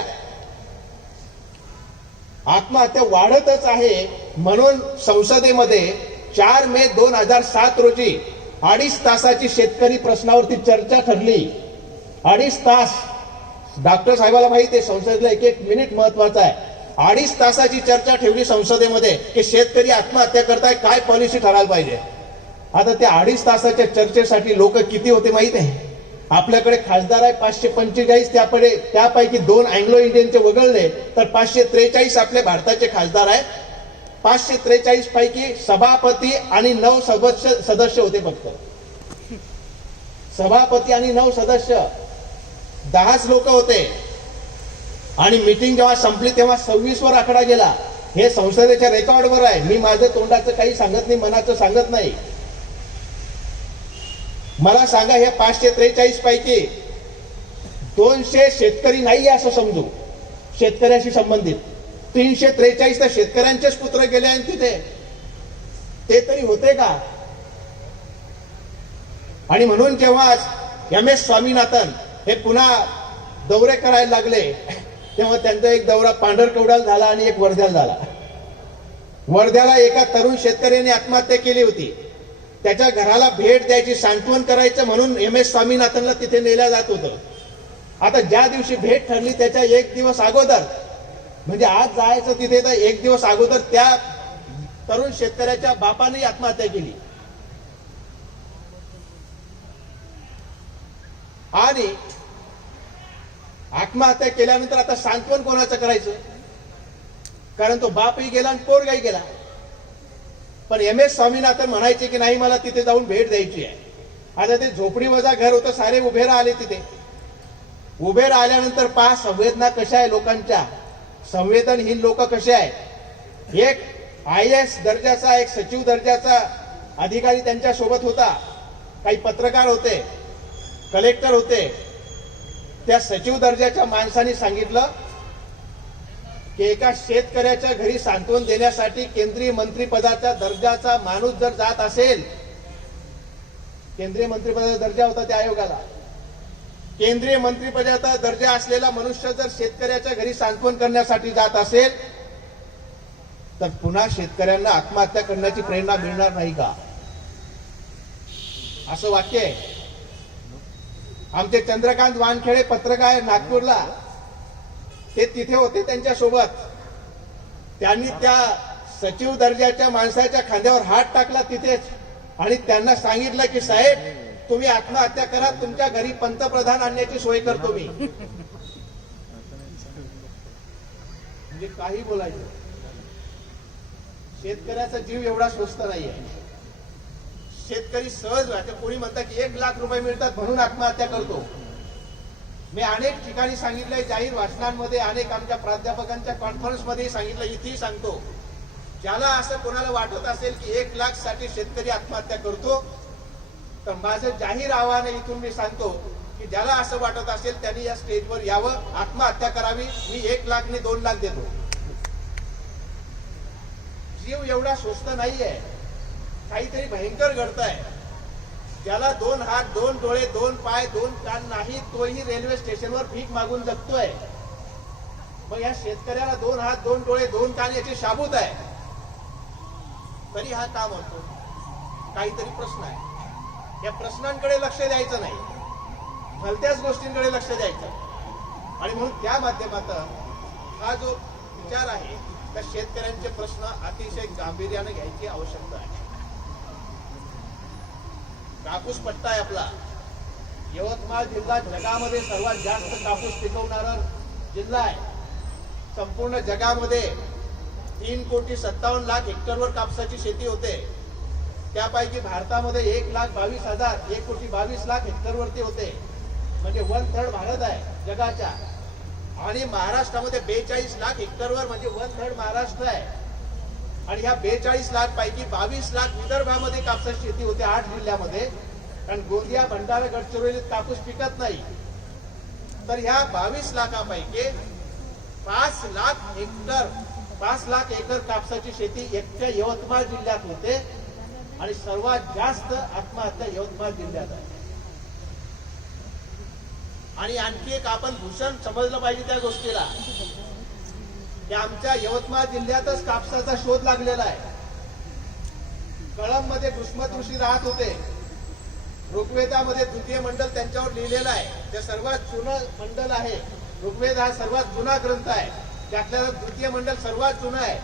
आत्महत्या वाढतच आहे. म्हणून संसदेमध्ये 4 मे 2007 रोजी 2.5 तासाची शेतकरी प्रश्नावरती चर्चा ठरली. 2.5 तास. डॉक्टर साहेबाला माहिती आहे संसदेला 1-1 मिनिट महत्वाचा आहे. 2.5 तासाची चर्चा ठेवली संसदेमध्ये की शेतकरी आत्महत्या करताय, काय पॉलिसी ठरायला पाहिजे. आता त्या 2.5 तासाच्या चर्चेसाठी लोक किती होते माहित आहे. आपल्याकडे खासदार आहे 545, त्यापैकी 2 अँग्लो इंडियनचे वगळले तर 543 आपले भारताचे खासदार आहेत. 543 पैकी सभापती आणि 9 सदस्य होते. फक्त सभापती आणि 9 सदस्य 10च लोक होते. आणि मीटिंग जेव्हा संपली तेव्हा 26 वर आकडा गेला. हे संसदेच्या रेकॉर्डवर आहे. मी माझं तोंडाचं काही सांगत नाही, मनाचं सांगत नाही. मला सांगा, हे 543 पैकी 200 शेतकरी नाही असं समजू, शेतकऱ्याशी संबंधित. 343 तर शेतकऱ्यांचेच पुत्र गेले आहेत तिथे. ते तरी होते का. आणि म्हणून जेव्हा MS स्वामीनाथन हे पुन्हा दौरे करायला लागले तेव्हा त्यांचा एक दौरा पांढरकवड्याला झाला आणि एक वर्ध्याला झाला. वर्ध्याला एका तरुण शेतकऱ्याने आत्महत्या केली होती. त्याच्या घराला भेट द्यायची, सांत्वन करायचं म्हणून MS स्वामीनाथनला तिथे नेल्या जात होतं. आता ज्या दिवशी भेट ठरली त्याच्या 1 दिवस अगोदर, म्हणजे आज जायचं तिथे तर 1 दिवस अगोदर त्या तरुण शेतकऱ्याच्या बापाने आत्महत्या केली. आणि आत्महत्या केल्यानंतर आता सांत्वन कोणाचं करायचं. कारण तो बापही गेला आणि पोरगाही गेला. पण MS स्वामीनाथन म्हणायचे की नाही, मला तिथे जाऊन भेट द्यायची आहे. आता ते झोपडी वजा घर होतं. सारे उभे राहिले तिथे. उभे राहिल्यानंतर पहा संवेदना कशा आहे लोकांच्या. संवेदनहीन लोक कसे आहेत. एक IAS दर्जाचा, एक सचिव दर्जाचा अधिकारी त्यांच्या सोबत होता. काही पत्रकार होते, कलेक्टर होते. त्या सचिव दर्जाच्या माणसाने सांगितलं की एका शेतकऱ्याच्या घरी सांत्वन देण्यासाठी केंद्रीय मंत्रिपदाचा दर्जाचा माणूस जर जात असेल, केंद्रीय मंत्रिपदाचा दर्जा होता त्या आयोगाला, केंद्रीय मंत्रिपदाचा दर्जा असलेला मनुष्य जर शेतकऱ्याच्या घरी सांत्वन करण्यासाठी जात असेल तर पुन्हा शेतकऱ्यांना आत्महत्या करण्याची प्रेरणा मिळणार नाही का. असं वाक्य आहे. आमचे चंद्रकांत वानखेडे पत्रकार नागपूरला, ते तिथे होते त्यांच्या सोबत. त्यांनी त्या सचिव दर्जाच्या माणसाच्या खांद्यावर हात टाकला तिथेच आणि त्यांना सांगितलं की साहेब, तुम्ही आत्महत्या करा, तुमच्या घरी पंतप्रधान आणण्याची सोय करतो मी. म्हणजे काही बोलायचं. शेतकऱ्याचा जीव एवढा स्वस्त नाहीये. शेतकरी सहज राहते. कोणी म्हणतात की 1 लाख रुपये मिळतात म्हणून आत्महत्या करतो. मी अनेक ठिकाणी सांगितलंय, जाहीर भाषणांमध्ये, अनेक आमच्या प्राध्यापकांच्या कॉन्फरन्समध्ये सांगितलं, इथेही सांगतो. ज्याला असं कोणाला वाटत असेल की 1 लाख साठी शेतकरी आत्महत्या करतो, तर माझं जाहीर आव्हान इथून मी सांगतो की ज्याला असं वाटत असेल त्यांनी या स्टेजवर यावं, आत्महत्या करावी. मी 1 लाख ने 2 लाख देतो. जीव एवढा स्वस्त नाहीये. काहीतरी भयंकर घडतंय. ज्याला 2 हात, 2 डोळे, 2 पाय, 2 कान नाही, तोही रेल्वे स्टेशनवर भीक मागून जगतोय. मग या शेतकऱ्याला 2 हात, 2 डोळे, 2 कान याची शाबूत आहे, तरी हा काम होतो. काहीतरी प्रश्न आहे. या प्रश्नांकडे लक्ष द्यायचं नाही, भलत्याच गोष्टींकडे लक्ष द्यायचं. आणि म्हणून त्या माध्यमातून हा जो विचार आहे, त्या शेतकऱ्यांचे प्रश्न अतिशय गांभीर्याने घ्यायची आवश्यकता आहे. कापूस पट्टा आहे आपला. यवतमाळ जिल्हा जगामध्ये सर्वात जास्त कापूस पिकवणारा जिल्हा आहे. संपूर्ण जगामध्ये 3,57,00,000 हेक्टरवर कापसाची शेती होते. त्यापैकी भारतामध्ये 1,22,000 1,22,00,000 हेक्टरवरती होते. म्हणजे 1/3 भारत आहे जगाच्या. आणि महाराष्ट्रामध्ये 42 लाख हेक्टरवर, म्हणजे 1/3 महाराष्ट्र आहे. आणि ह्या 42 लाख पैकी 22 लाख विदर्भामध्ये कापसाची शेती होते, 8 जिल्ह्यामध्ये. कारण गोंदिया, भंडारा, गडचिरोलीत कापूस पिकत नाही. तर ह्या 22 लाखापैकी 5 लाख एकर कापसाची शेती एकट्या यवतमाळ जिल्ह्यात होते आणि सर्वात जास्त आत्महत्या यवतमाळ जिल्ह्यात आहे. आणि आणखी एक आपण भूषण समजलं पाहिजे त्या गोष्टीला की आमच्या यवतमाळ जिल्ह्यातच कापसाचा शोध लागलेला आहे. कळंबमध्ये घुसमत ऋषी राहत होते. ऋग्वेदामध्ये द्वितीय मंडल त्यांच्यावर लिहिलेलं आहे. ते सर्वात जुनं मंडल आहे. ऋग्वेद हा सर्वात जुना ग्रंथ आहे. त्यातल्या द्वितीय मंडल सर्वात जुनं आहे.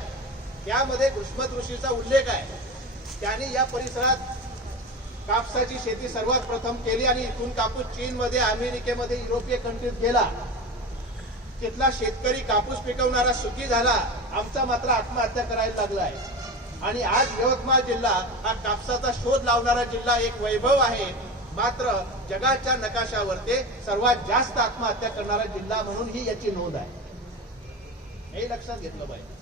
त्यामध्ये घुसमत ऋषीचा उल्लेख आहे. त्यांनी या परिसरात कापसाची शेती सर्वात प्रथम केली आणि इथून कापूस चीनमध्ये, अमेरिकेमध्ये, युरोपीय कंट्रीत गेला. तिथला शेतकरी कापूस पिकवणारा सुखी झाला. आमचा मात्र आत्महत्या करायला लागला आहे. आणि आज यवतमाळ जिल्हा हा कापसाचा शोध लावणारा जिल्हा, एक वैभव आहे. मात्र जगाच्या नकाशावर सर्वात जास्त आत्महत्या करणारा जिल्हा म्हणून ही याची नोंद आहे. हे लक्षात घेतलं पाहिजे.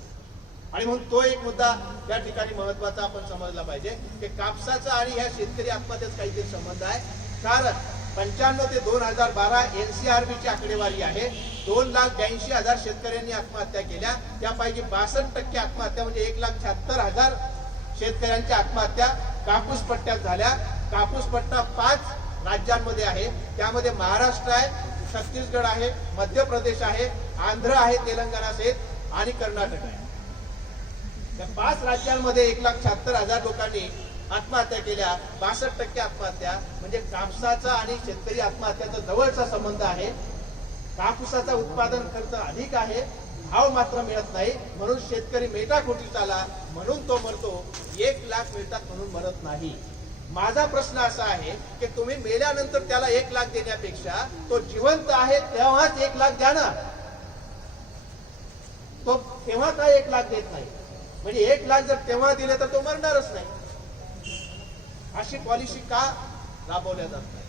आणि म्हणून तो एक मुद्दा या ठिकाणी महत्वाचा आपण समजला पाहिजे की कापसाचा आणि ह्या शेतकरी आत्महत्येचा काहीतरी संबंध आहे. कारण 95 ते 2012 NCRBची आकडेवारी आहे. 2,82,000 शेतकऱ्यांनी आत्महत्या केल्या. त्यापैकी 62% आत्महत्या म्हणजे 1,76,000 शेतकऱ्यांच्या आत्महत्या कापूस पट्ट्यात झाल्या. कापूस पट्टा 5 राज्यांमध्ये आहे. त्यामध्ये महाराष्ट्र आहे, छत्तीसगड आहे, मध्य प्रदेश आहे, आंध्र आहे, तेलंगणा सहित आणि कर्नाटक आहे. त्या 5 राज्यांमध्ये 1,76,000 लोकांनी आत्महत्या केल्या. 62% आत्महत्या म्हणजे कापसाचा आणि शेतकरी आत्महत्याचा जवळचा संबंध आहे. कापूसाचा उत्पादन खर्च अधिक आहे, भाव मात्र मिळत नाही. म्हणून शेतकरी मेटाकुटीस आला म्हणून तो मरतो. 1 लाख मिळतात म्हणून मरत नाही. माझा प्रश्न असा आहे की तुम्ही मेल्यानंतर त्याला 1 लाख देण्यापेक्षा तो जिवंत आहे तेव्हाच 1 लाख द्या ना. तो तेव्हा काय 1 लाख देत नाही. म्हणजे 1 लाख जर तेव्हा दिले तर तो मरणारच नाही. अशी पॉलिसी का राबवल्या जात नाही.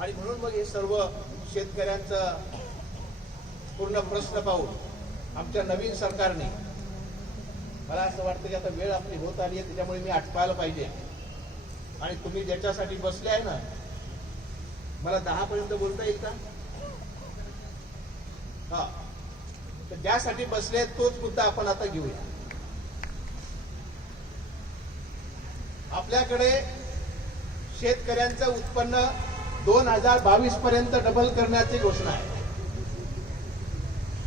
आणि म्हणून मग हे सर्व शेतकऱ्यांचं पूर्ण प्रश्न पाहून आमच्या नवीन सरकारने, मला असं वाटतं की आता वेळ आपली होत आली आहे, त्याच्यामुळे मी आटपायला पाहिजे. आणि तुम्ही ज्याच्यासाठी बसले आहे ना, मला 10 पर्यंत बोलता येईल का? हा, तर ज्यासाठी बसले तोच मुद्दा आपण आता घेऊया. आपल्याकडे शेतकऱ्यांचं उत्पन्न 2022 पर्यंत डबल करण्याची घोषणा आहे.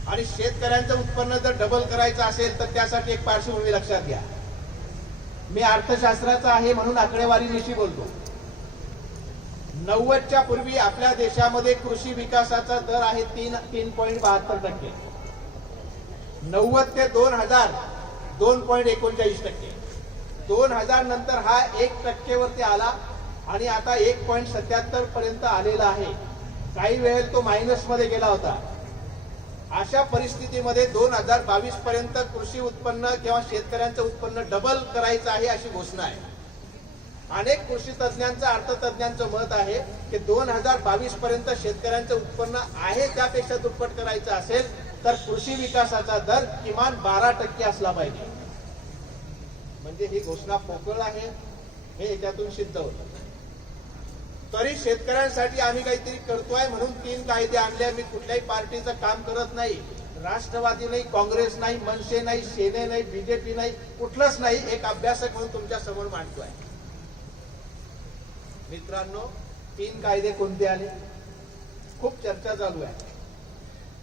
आणि शेतकऱ्यांचं उत्पन्न जर डबल करायचं असेल तर त्यासाठी एक पार्श्वभूमी लक्षात घ्या. मी अर्थशास्त्राचा आहे म्हणून आकडेवारीनिशी बोलतो. 90च्या पूर्वी आपल्या देशामध्ये कृषी विकासाचा दर आहे 3.72%. 90 ते 2000 2.39%. 2000 नंतर हा 1% वरती आला आणि आता 1.77 पर्यंत आलेला आहे. काही वेळेला तो मायनस मध्ये गेला होता. अशा परिस्थितीमध्ये 2022 पर्यंत कृषी उत्पन्न किंवा शेतकऱ्यांचं उत्पन्न डबल करायचं आहे अशी घोषणा आहे. अनेक कृषी तज्ञांचं, अर्थतज्ञांचं मत आहे की 2022 पर्यंत शेतकऱ्यांचं उत्पन्न आहे त्यापेक्षा दुप्पट करायचं असेल तर कृषी विकासाचा दर किमान 12% असला पाहिजे. म्हणजे ही घोषणा पोकळ आहे हे याच्यातून सिद्ध होतं. तरी शेतकऱ्यांसाठी आम्ही काहीतरी करतोय म्हणून 3 कायदे आणले. मी कुठल्याही पार्टीचं काम करत नाही. राष्ट्रवादी नाही, काँग्रेस नाही, मनसे नाही, सेने नाही, बीजेपी नाही, कुठलंच नाही. एक अभ्यासक म्हणून तुमच्या समोर मांडतोय. मित्रांनो, 3 कायदे कोणते आले? खूप चर्चा चालू आहे.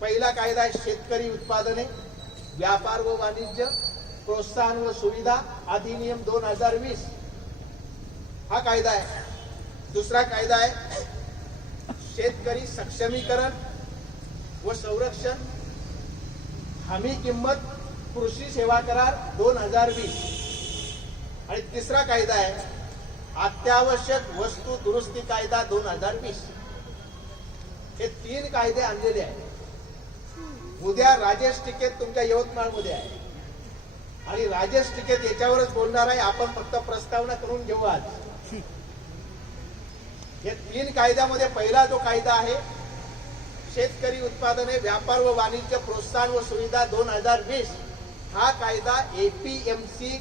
पहिला कायदा आहे शेतकरी उत्पादने, व्यापार व वाणिज्य, प्रोत्साहन व सुविधा अधिनियम 2020 हा कायदा आहे. दुसरा कायदा आहे शेतकरी सक्षमीकरण व संरक्षण, हमी किंमत कृषी सेवा करार 2020. आणि तिसरा कायदा आहे अत्यावश्यक वस्तू दुरुस्ती कायदा 2020. हे 3 कायदे आणलेले आहेत. उद्या राजेश टिकेत तुमच्या यवतमाळमध्ये आहे आणि राजेश टिकेत याच्यावरच बोलणार आहे. आपण फक्त प्रस्तावना करून घेऊ आज. या 3 कायद्यामध्ये पहिला जो कायदा आहे शेतकरी उत्पादने, व्यापार व वाणिज्य, प्रोत्साहन व सुविधा 2020 हा कायदा एपीएमसी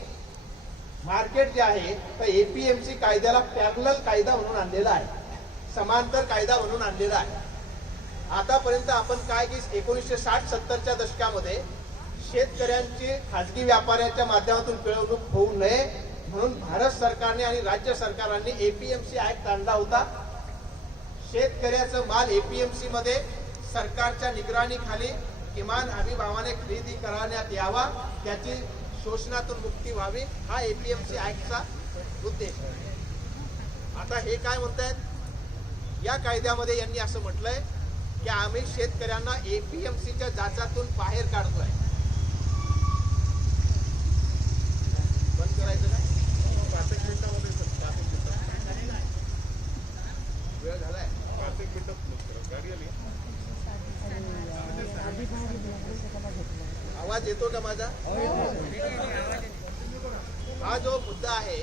मार्केट जे आहे तर एपीएमसी कायद्याला पॅरलल कायदा म्हणून आणलेला आहे, समांतर कायदा म्हणून आणलेला आहे. आतापर्यंत आपण काय की 1960-70च्या दशकामध्ये शेतकऱ्यांची खाजगी व्यापाऱ्यांच्या माध्यमातून पिळवणूक होऊ नये म्हणून भारत सरकारने आणि राज्य सरकारांनी एपीएमसी ऍक्ट आणला होता. शेतकऱ्याचं माल एपीएमसी मध्ये सरकारच्या निगराणीखाली किमान हमी भावाने खरेदी करण्यात यावा, त्याची शोषणातून मुक्ती व्हावी, हा एपीएमसी ऍक्टचा उद्देश आहे. आता हे काय म्हणतायत, या कायद्यामध्ये यांनी असं म्हटलंय की आम्ही शेतकऱ्यांना एपीएमसीच्या जाचातून बाहेर काढतोय. बंद करायचं काय? 5 मिनिटामध्ये वेळ झालाय. 5 मिनिटं गाडी आली. आवाज येतो का माझा? हा जो मुद्दा आहे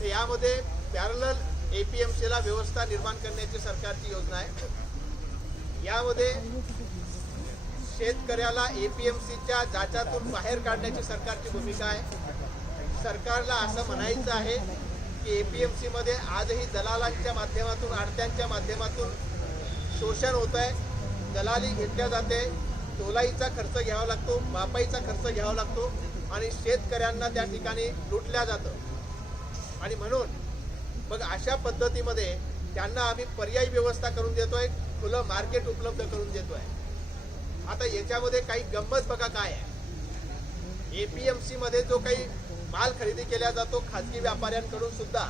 तर यामध्ये पॅरलल एपीएमसीला व्यवस्था निर्माण करण्याची सरकारची योजना आहे. यामध्ये शेतकऱ्याला एपीएमसीच्या जाचातून बाहेर काढण्याची सरकारची भूमिका आहे. सरकारला असं म्हणायचं आहे की एपीएमसी मध्ये आजही दलालांच्या माध्यमातून, आडत्यांच्या माध्यमातून शोषण होत आहे. दलाली घेतल्या जाते, तोलाईचा खर्च घ्यावा लागतो, मापाईचा खर्च घ्यावा लागतो आणि शेतकऱ्यांना त्या ठिकाणी लुटल्या जातं. आणि म्हणून मग अशा पद्धतीमध्ये त्यांना आम्ही पर्यायी व्यवस्था करून देतोय, खुलं मार्केट उपलब्ध करून देतोय. आता याच्यामध्ये काही गंमत बघा काय आहे. एपीएमसी मध्ये जो काही माल खरेदी केला जातो खाजगी व्यापाऱ्यांकडून सुद्धा,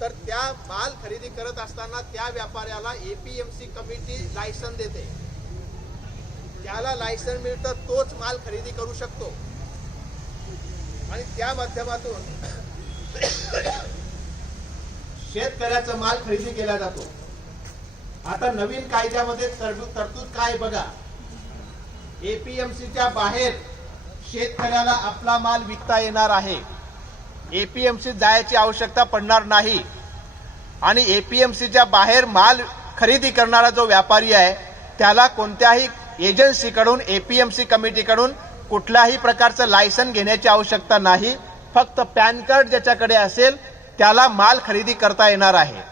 तर त्या माल खरेदी करत असताना त्या व्यापाऱ्याला एपीएमसी कमिटी लायसन देते. त्याला लायसन मिळतं, तोच माल खरेदी करू शकतो आणि त्या माध्यमातून शेतकऱ्याचा माल खरेदी केला जातो. आता नवीन कायद्यामध्ये तरतूद काय बघा, एपीएमसीच्या बाहेर शेतकऱ्याला आपला माल विकता येणार आहे. एपीएमसी जायची आवश्यकता पडणार नाही आणि एपीएमसीच्या बाहेर माल खरेदी करणारा जो व्यापारी आहे त्याला कोणत्याही एजन्सीकडून, एपीएमसी कमिटीकडून कुठल्याही प्रकारचं लायसन घेण्याची आवश्यकता नाही. फक्त पॅन कार्ड ज्याच्याकडे असेल त्याला माल खरेदी करता येणार आहे.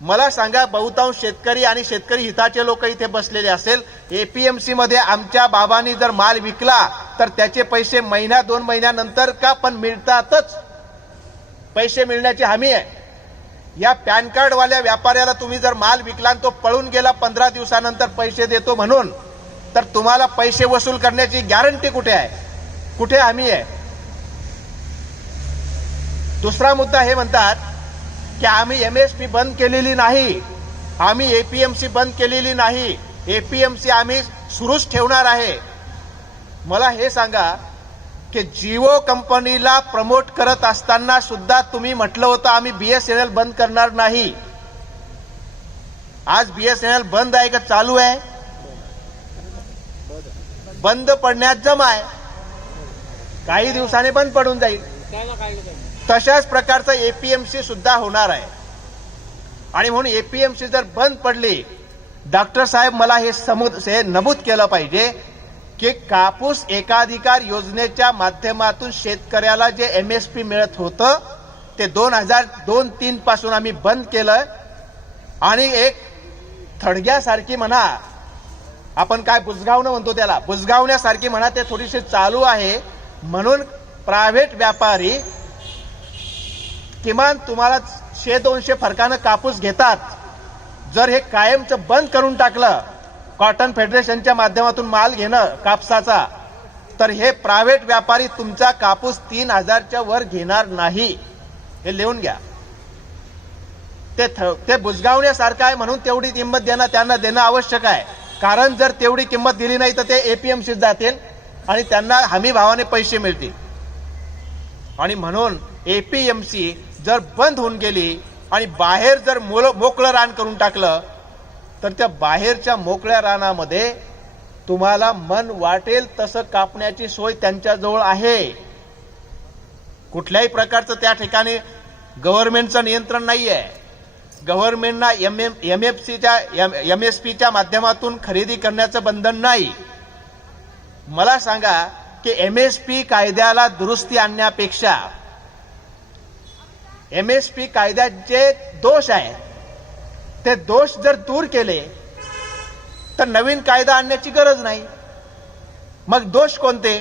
मला सांगा, बहुतांश शेतकरी आणि शेतकरी हिताचे लोक इथे बसलेले असेल, एपीएमसी मध्ये आमच्या बाबांनी जर माल विकला तर त्याचे पैसे महिना 2 महिन्यानंतर का पण मिळतातच, पैसे मिळण्याची हमी आहे. या पॅन कार्ड वाल्या व्यापाऱ्याला तुम्ही जर माल विकला आणि तो पळून गेला 15 दिवसानंतर पैसे देतो म्हणून, तर तुम्हाला पैसे वसूल करण्याची गॅरंटी कुठे आहे, कुठे हमी आहे? दुसरा मुद्दा हे म्हणतात की आम्ही एमएसपी बंद केलेली नाही, आम्ही एपीएमसी बंद केलेली नाही, एपीएमसी आम्ही सुरूच ठेवणार आहे. मला हे सांगा की जिओ कंपनीला प्रमोट करत असताना सुद्धा तुम्ही म्हटलं होतं आम्ही बीएसएनएल बंद करणार नाही. आज बीएसएनएल बंद आहे का चालू आहे? बंद पडण्यात जमा आहे, काही दिवसांनी बंद पडून जाईल. तशाच प्रकारचं एपीएमसी सुद्धा होणार आहे. आणि म्हणून एपीएमसी जर बंद पडली, डॉक्टर साहेब मला हे नमूद केलं पाहिजे की कापूस एकाधिकार योजनेच्या माध्यमातून शेतकऱ्याला जे एमएसपी मिळत होतं ते 2002-03 पासून आम्ही बंद केलं आणि एक थडग्यासारखी म्हणा, आपण काय बुजगावणं म्हणतो त्याला, बुजगावण्यासारखी म्हणा, ते थोडीशी चालू आहे. म्हणून प्रायव्हेट व्यापारी किमान तुम्हाला 100-200 फरकानं कापूस घेतात. जर हे कायमचं बंद करून टाकलं, कॉटन फेडरेशनच्या माध्यमातून माल घेणं कापसाचा, तर हे प्रायव्हेट व्यापारी तुमचा कापूस 3000च्या वर घेणार नाही. हे लिहून घ्या. ते बुजगावण्यासारखं आहे म्हणून तेवढी किंमत त्यांना देणं आवश्यक आहे. कारण जर तेवढी किंमत दिली नाही तर ते एपीएमसीत जातील आणि त्यांना हमी भावाने पैसे मिळतील. आणि म्हणून एपीएमसी जर बंद होऊन गेली आणि बाहेर जर मोकळं रान करून टाकलं, तर त्या बाहेरच्या मोकळ्या रानामध्ये तुम्हाला मन वाटेल तसं कापण्याची सोय त्यांच्याजवळ आहे. कुठल्याही प्रकारचं त्या ठिकाणी गव्हर्नमेंटचं नियंत्रण नाहीये. गव्हर्नमेंटना एमएसपीच्या माध्यमातून खरेदी करण्याचं बंधन नाही. मला सांगा की एमएसपी कायद्याला दुरुस्ती आणण्यापेक्षा एमएसपी कायद्यात जे दोष आहेत ते दोष जर दूर केले तर नवीन कायदा आणण्याची गरज नाही. मग दोष कोणते?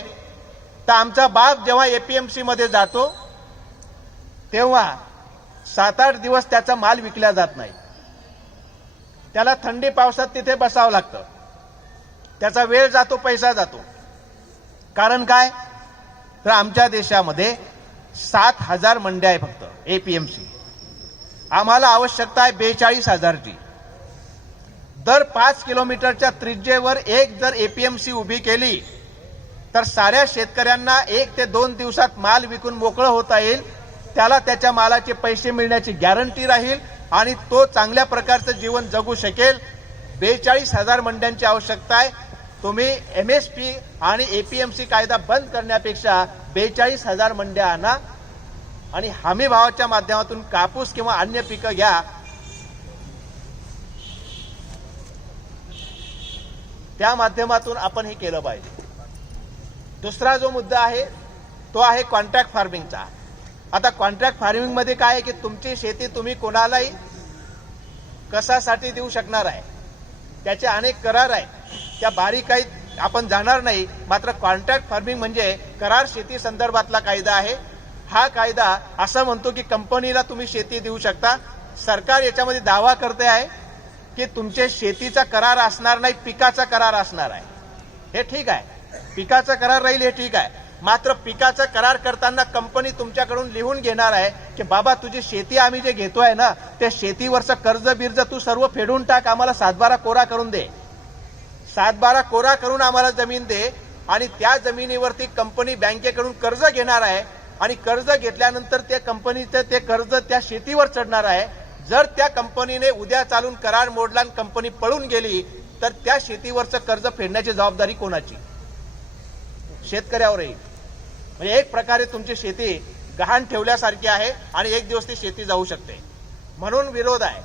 तर आमचा बाप जेव्हा एपीएमसी मध्ये जातो तेव्हा 7-8 दिवस त्याचा माल विकला जात नाही. त्याला थंडी पावसात तिथे बसावं लागतं. त्याचा वेळ जातो, पैसा जातो. कारण काय? तर आमच्या देशामध्ये 7,000 मंड्या आहे फक्त एपीएमसी. आम्हाला आवश्यकता आहे 42,000ची. दर 5 किलोमीटरच्या त्रिज्येवर एक जर एपीएमसी उभी केली तर साऱ्या शेतकऱ्यांना 1 ते 2 दिवसात माल विकून मोकळं होता येईल. त्याला त्याच्या मालाचे पैसे मिळण्याची गॅरंटी राहील आणि तो चांगल्या प्रकारचं जीवन जगू शकेल. 42,000 मंड्यांची आवश्यकता आहे. तुम्ही एमएसपी आणि एपीएमसी कायदा बंद करण्यापेक्षा 42,000 मंड्या आणा आणि हमी भावाच्या माध्यमातून कापूस किंवा अन्य पिकं घ्या. त्या माध्यमातून आपण हे केलं पाहिजे. दुसरा जो मुद्दा आहे तो आहे कॉन्ट्रॅक्ट फार्मिंगचा. आता कॉन्ट्रॅक्ट फार्मिंग मध्ये काय आहे की तुमची शेती तुम्ही कोणालाही कशासाठी देऊ शकणार आहे. त्याचे अनेक करार आहेत. त्या बारीकाईत आपण जाणार नाही. मात्र कॉन्ट्रॅक्ट फार्मिंग म्हणजे करार शेती संदर्भातला कायदा आहे. हा कायदा असं म्हणतो की कंपनीला तुम्ही शेती देऊ शकता. सरकार याच्यामध्ये दावा करते आहे की तुमचे शेतीचा करार असणार नाही, पिकाचा करार असणार आहे. हे ठीक आहे, पिकाचा करार राहील, हे ठीक आहे. मात्र पिकाचा करार करताना कंपनी तुमच्याकडून लिहून घेणार आहे की बाबा तुझी शेती आम्ही जे घेतोय ना त्या शेतीवरचं कर्ज बिर्ज तू सर्व फेडून टाक, आम्हाला 7/12 कोरा करून दे. 7/12 कोरा करून आम्हाला जमीन दे आणि त्या जमिनीवरती कंपनी बँकेकडून कर्ज घेणार आहे आणि कर्ज घेतल्यानंतर त्या कंपनीचं ते कर्ज त्या शेतीवर चढणार आहे. जर त्या कंपनीने उद्या चालून करार मोडला आणि कंपनी पळून गेली तर त्या शेतीवरचं कर्ज फेडण्याची जबाबदारी कोणाची? शेतकऱ्यावर येईल. म्हणजे एक प्रकारे तुमची शेती गहाण ठेवल्यासारखी आहे आणि एक दिवस ती शेती जाऊ शकते. म्हणून विरोध आहे.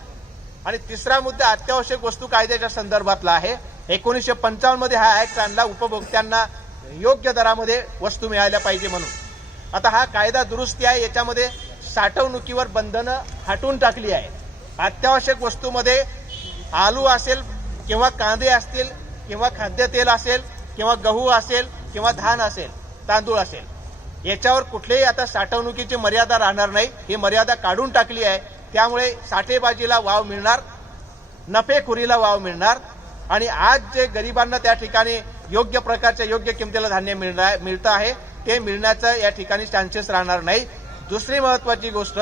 आणि तिसरा मुद्दा अत्यावश्यक वस्तू कायद्याच्या संदर्भातला आहे. 1955 मध्ये हा ऍक्ट आणला उपभोक्त्यांना योग्य दरामध्ये वस्तू मिळाल्या पाहिजे म्हणून. आता हा कायदा दुरुस्ती आहे. याच्यामध्ये साठवणुकीवर बंधनं हटवून टाकली आहे. अत्यावश्यक वस्तूमध्ये आलू असेल किंवा कांदे असतील किंवा खाद्यतेल असेल किंवा गहू असेल किंवा धान असेल, तांदूळ असेल, याच्यावर कुठलेही आता साठवणुकीची मर्यादा राहणार नाही. ही मर्यादा काढून टाकली आहे. त्यामुळे साठेबाजीला वाव मिळणार, नफेखोरीला वाव मिळणार आणि आज जे गरिबांना त्या ठिकाणी योग्य प्रकारच्या योग्य किमतीला धान्य मिळतं आहे ते मिळण्याचं या ठिकाणी चान्सेस राहणार नाही. दुसरी महत्वाची गोष्ट,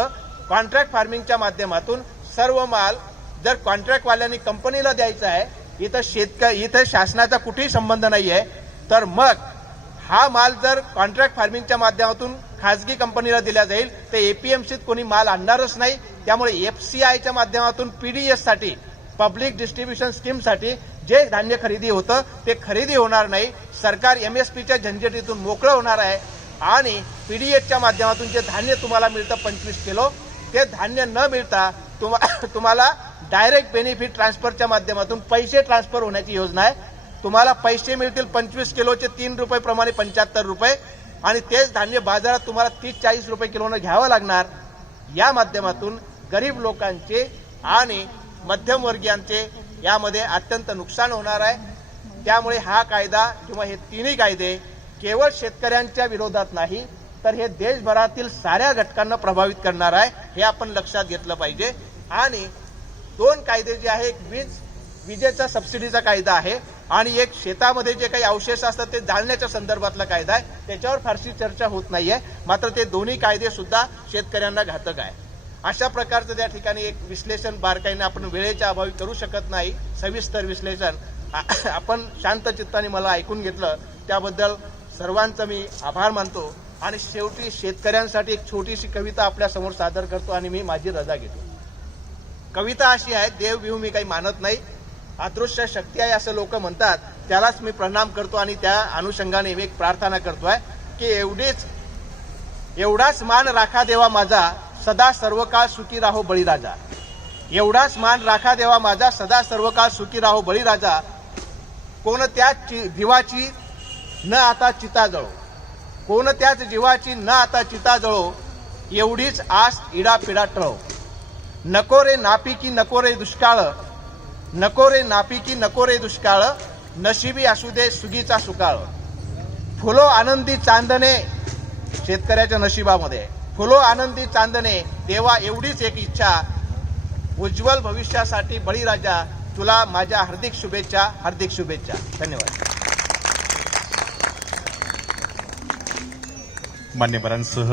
कॉन्ट्रॅक्ट फार्मिंगच्या माध्यमातून सर्व माल जर कॉन्ट्रॅक्टवाल्यांनी कंपनीला द्यायचा आहे, इथं शासनाचा कुठेही संबंध नाही आहे, तर मग हा माल जर कॉन्ट्रॅक्ट फार्मिंगच्या माध्यमातून खासगी कंपनीला दिला जाईल तर एपीएमसीत कोणी माल आणणारच नाही. त्यामुळे एफसीआयच्या माध्यमातून पीडीएस साठी, पब्लिक डिस्ट्रीब्युशन स्कीमसाठी जे धान्य खरेदी होतं ते खरेदी होणार नाही. सरकार एमएसपीच्या झंझटीतून मोकळं होणार आहे आणि पीडीएसच्या माध्यमातून जे धान्य तुम्हाला मिळतं 25 किलो, ते धान्य न मिळता तुम्हाला डायरेक्ट बेनिफिट ट्रान्सफरच्या माध्यमातून पैसे ट्रान्सफर होण्याची योजना आहे. तुम्हाला पैसे मिळतील 25 किलोचे 3 रुपये प्रमाणे 75 रुपये आणि तेच धान्य बाजारात तुम्हाला 30-40 रुपये किलोनं घ्यावं लागणार. या माध्यमातून गरीब लोकांचे आणि मध्यमवर्गीयांचे यामध्ये अत्यंत नुकसान होणार आहे. त्यामुळे हा कायदा किंवा हे तिन्ही कायदे केवळ शेतकऱ्यांच्या विरोधात नाही तर हे देशभरातील साऱ्या घटकांना प्रभावित करणार आहे. हे आपण लक्षात घेतलं पाहिजे. आणि 2 कायदे जे आहे, एक विजेचा सबसिडीचा कायदा आहे आणि एक शेतामध्ये जे काही अवशेष असतात ते जाळण्याच्या संदर्भातला कायदा आहे. त्याच्यावर फारशी चर्चा होत नाहीये. मात्र ते दोन्ही कायदे सुद्धा शेतकऱ्यांना घातक आहे. अशा प्रकारचं त्या ठिकाणी एक विश्लेषण बारकाईने आपण वेळेच्या अभावी करू शकत नाही. सविस्तर विश्लेषण आपण शांत चित्ताने मला ऐकून घेतलं त्याबद्दल सर्वांचा मी आभार मानतो. आणि शेवटी शेतकऱ्यांसाठी एक छोटीशी कविता आपल्या समोर सादर करतो आणि मी माझी रजा घेतो. कविता अशी आहे, देव बिव मी काही मानत नाही, अदृश्य शक्ती आहे असं लोक म्हणतात, त्यालाच मी प्रणाम करतो आणि त्या अनुषंगाने मी एक प्रार्थना करतोय की एवढाच मान राखा देवा माझा, सदा सर्व काळ सुखी राहो बळीराजा. एवढाच मान राखा देवा माझा, सदा सर्व काळ सुखी राहो बळीराजा. कोणत्याच जीवाची न आता चिता जळो, कोणत्याच जीवाची न आता चिता जळो, एवढीच आस इडा पिडा टळो. नको रे नापिकी नको रे दुष्काळ, नको रे नापिकी नको रे दुष्काळ, नशिबी असू दे सुगीचा सुकाळ. फुलो आनंदी चांदणे, शेतकऱ्याच्या नशिबामध्ये फुलो आनंदी चांदणे, देवा एवढीच एक इच्छा, उज्ज्वल भविष्यासाठी बळीराजा तुला माझ्या हार्दिक शुभेच्छा, हार्दिक शुभेच्छा. धन्यवाद. मान्यवरांसह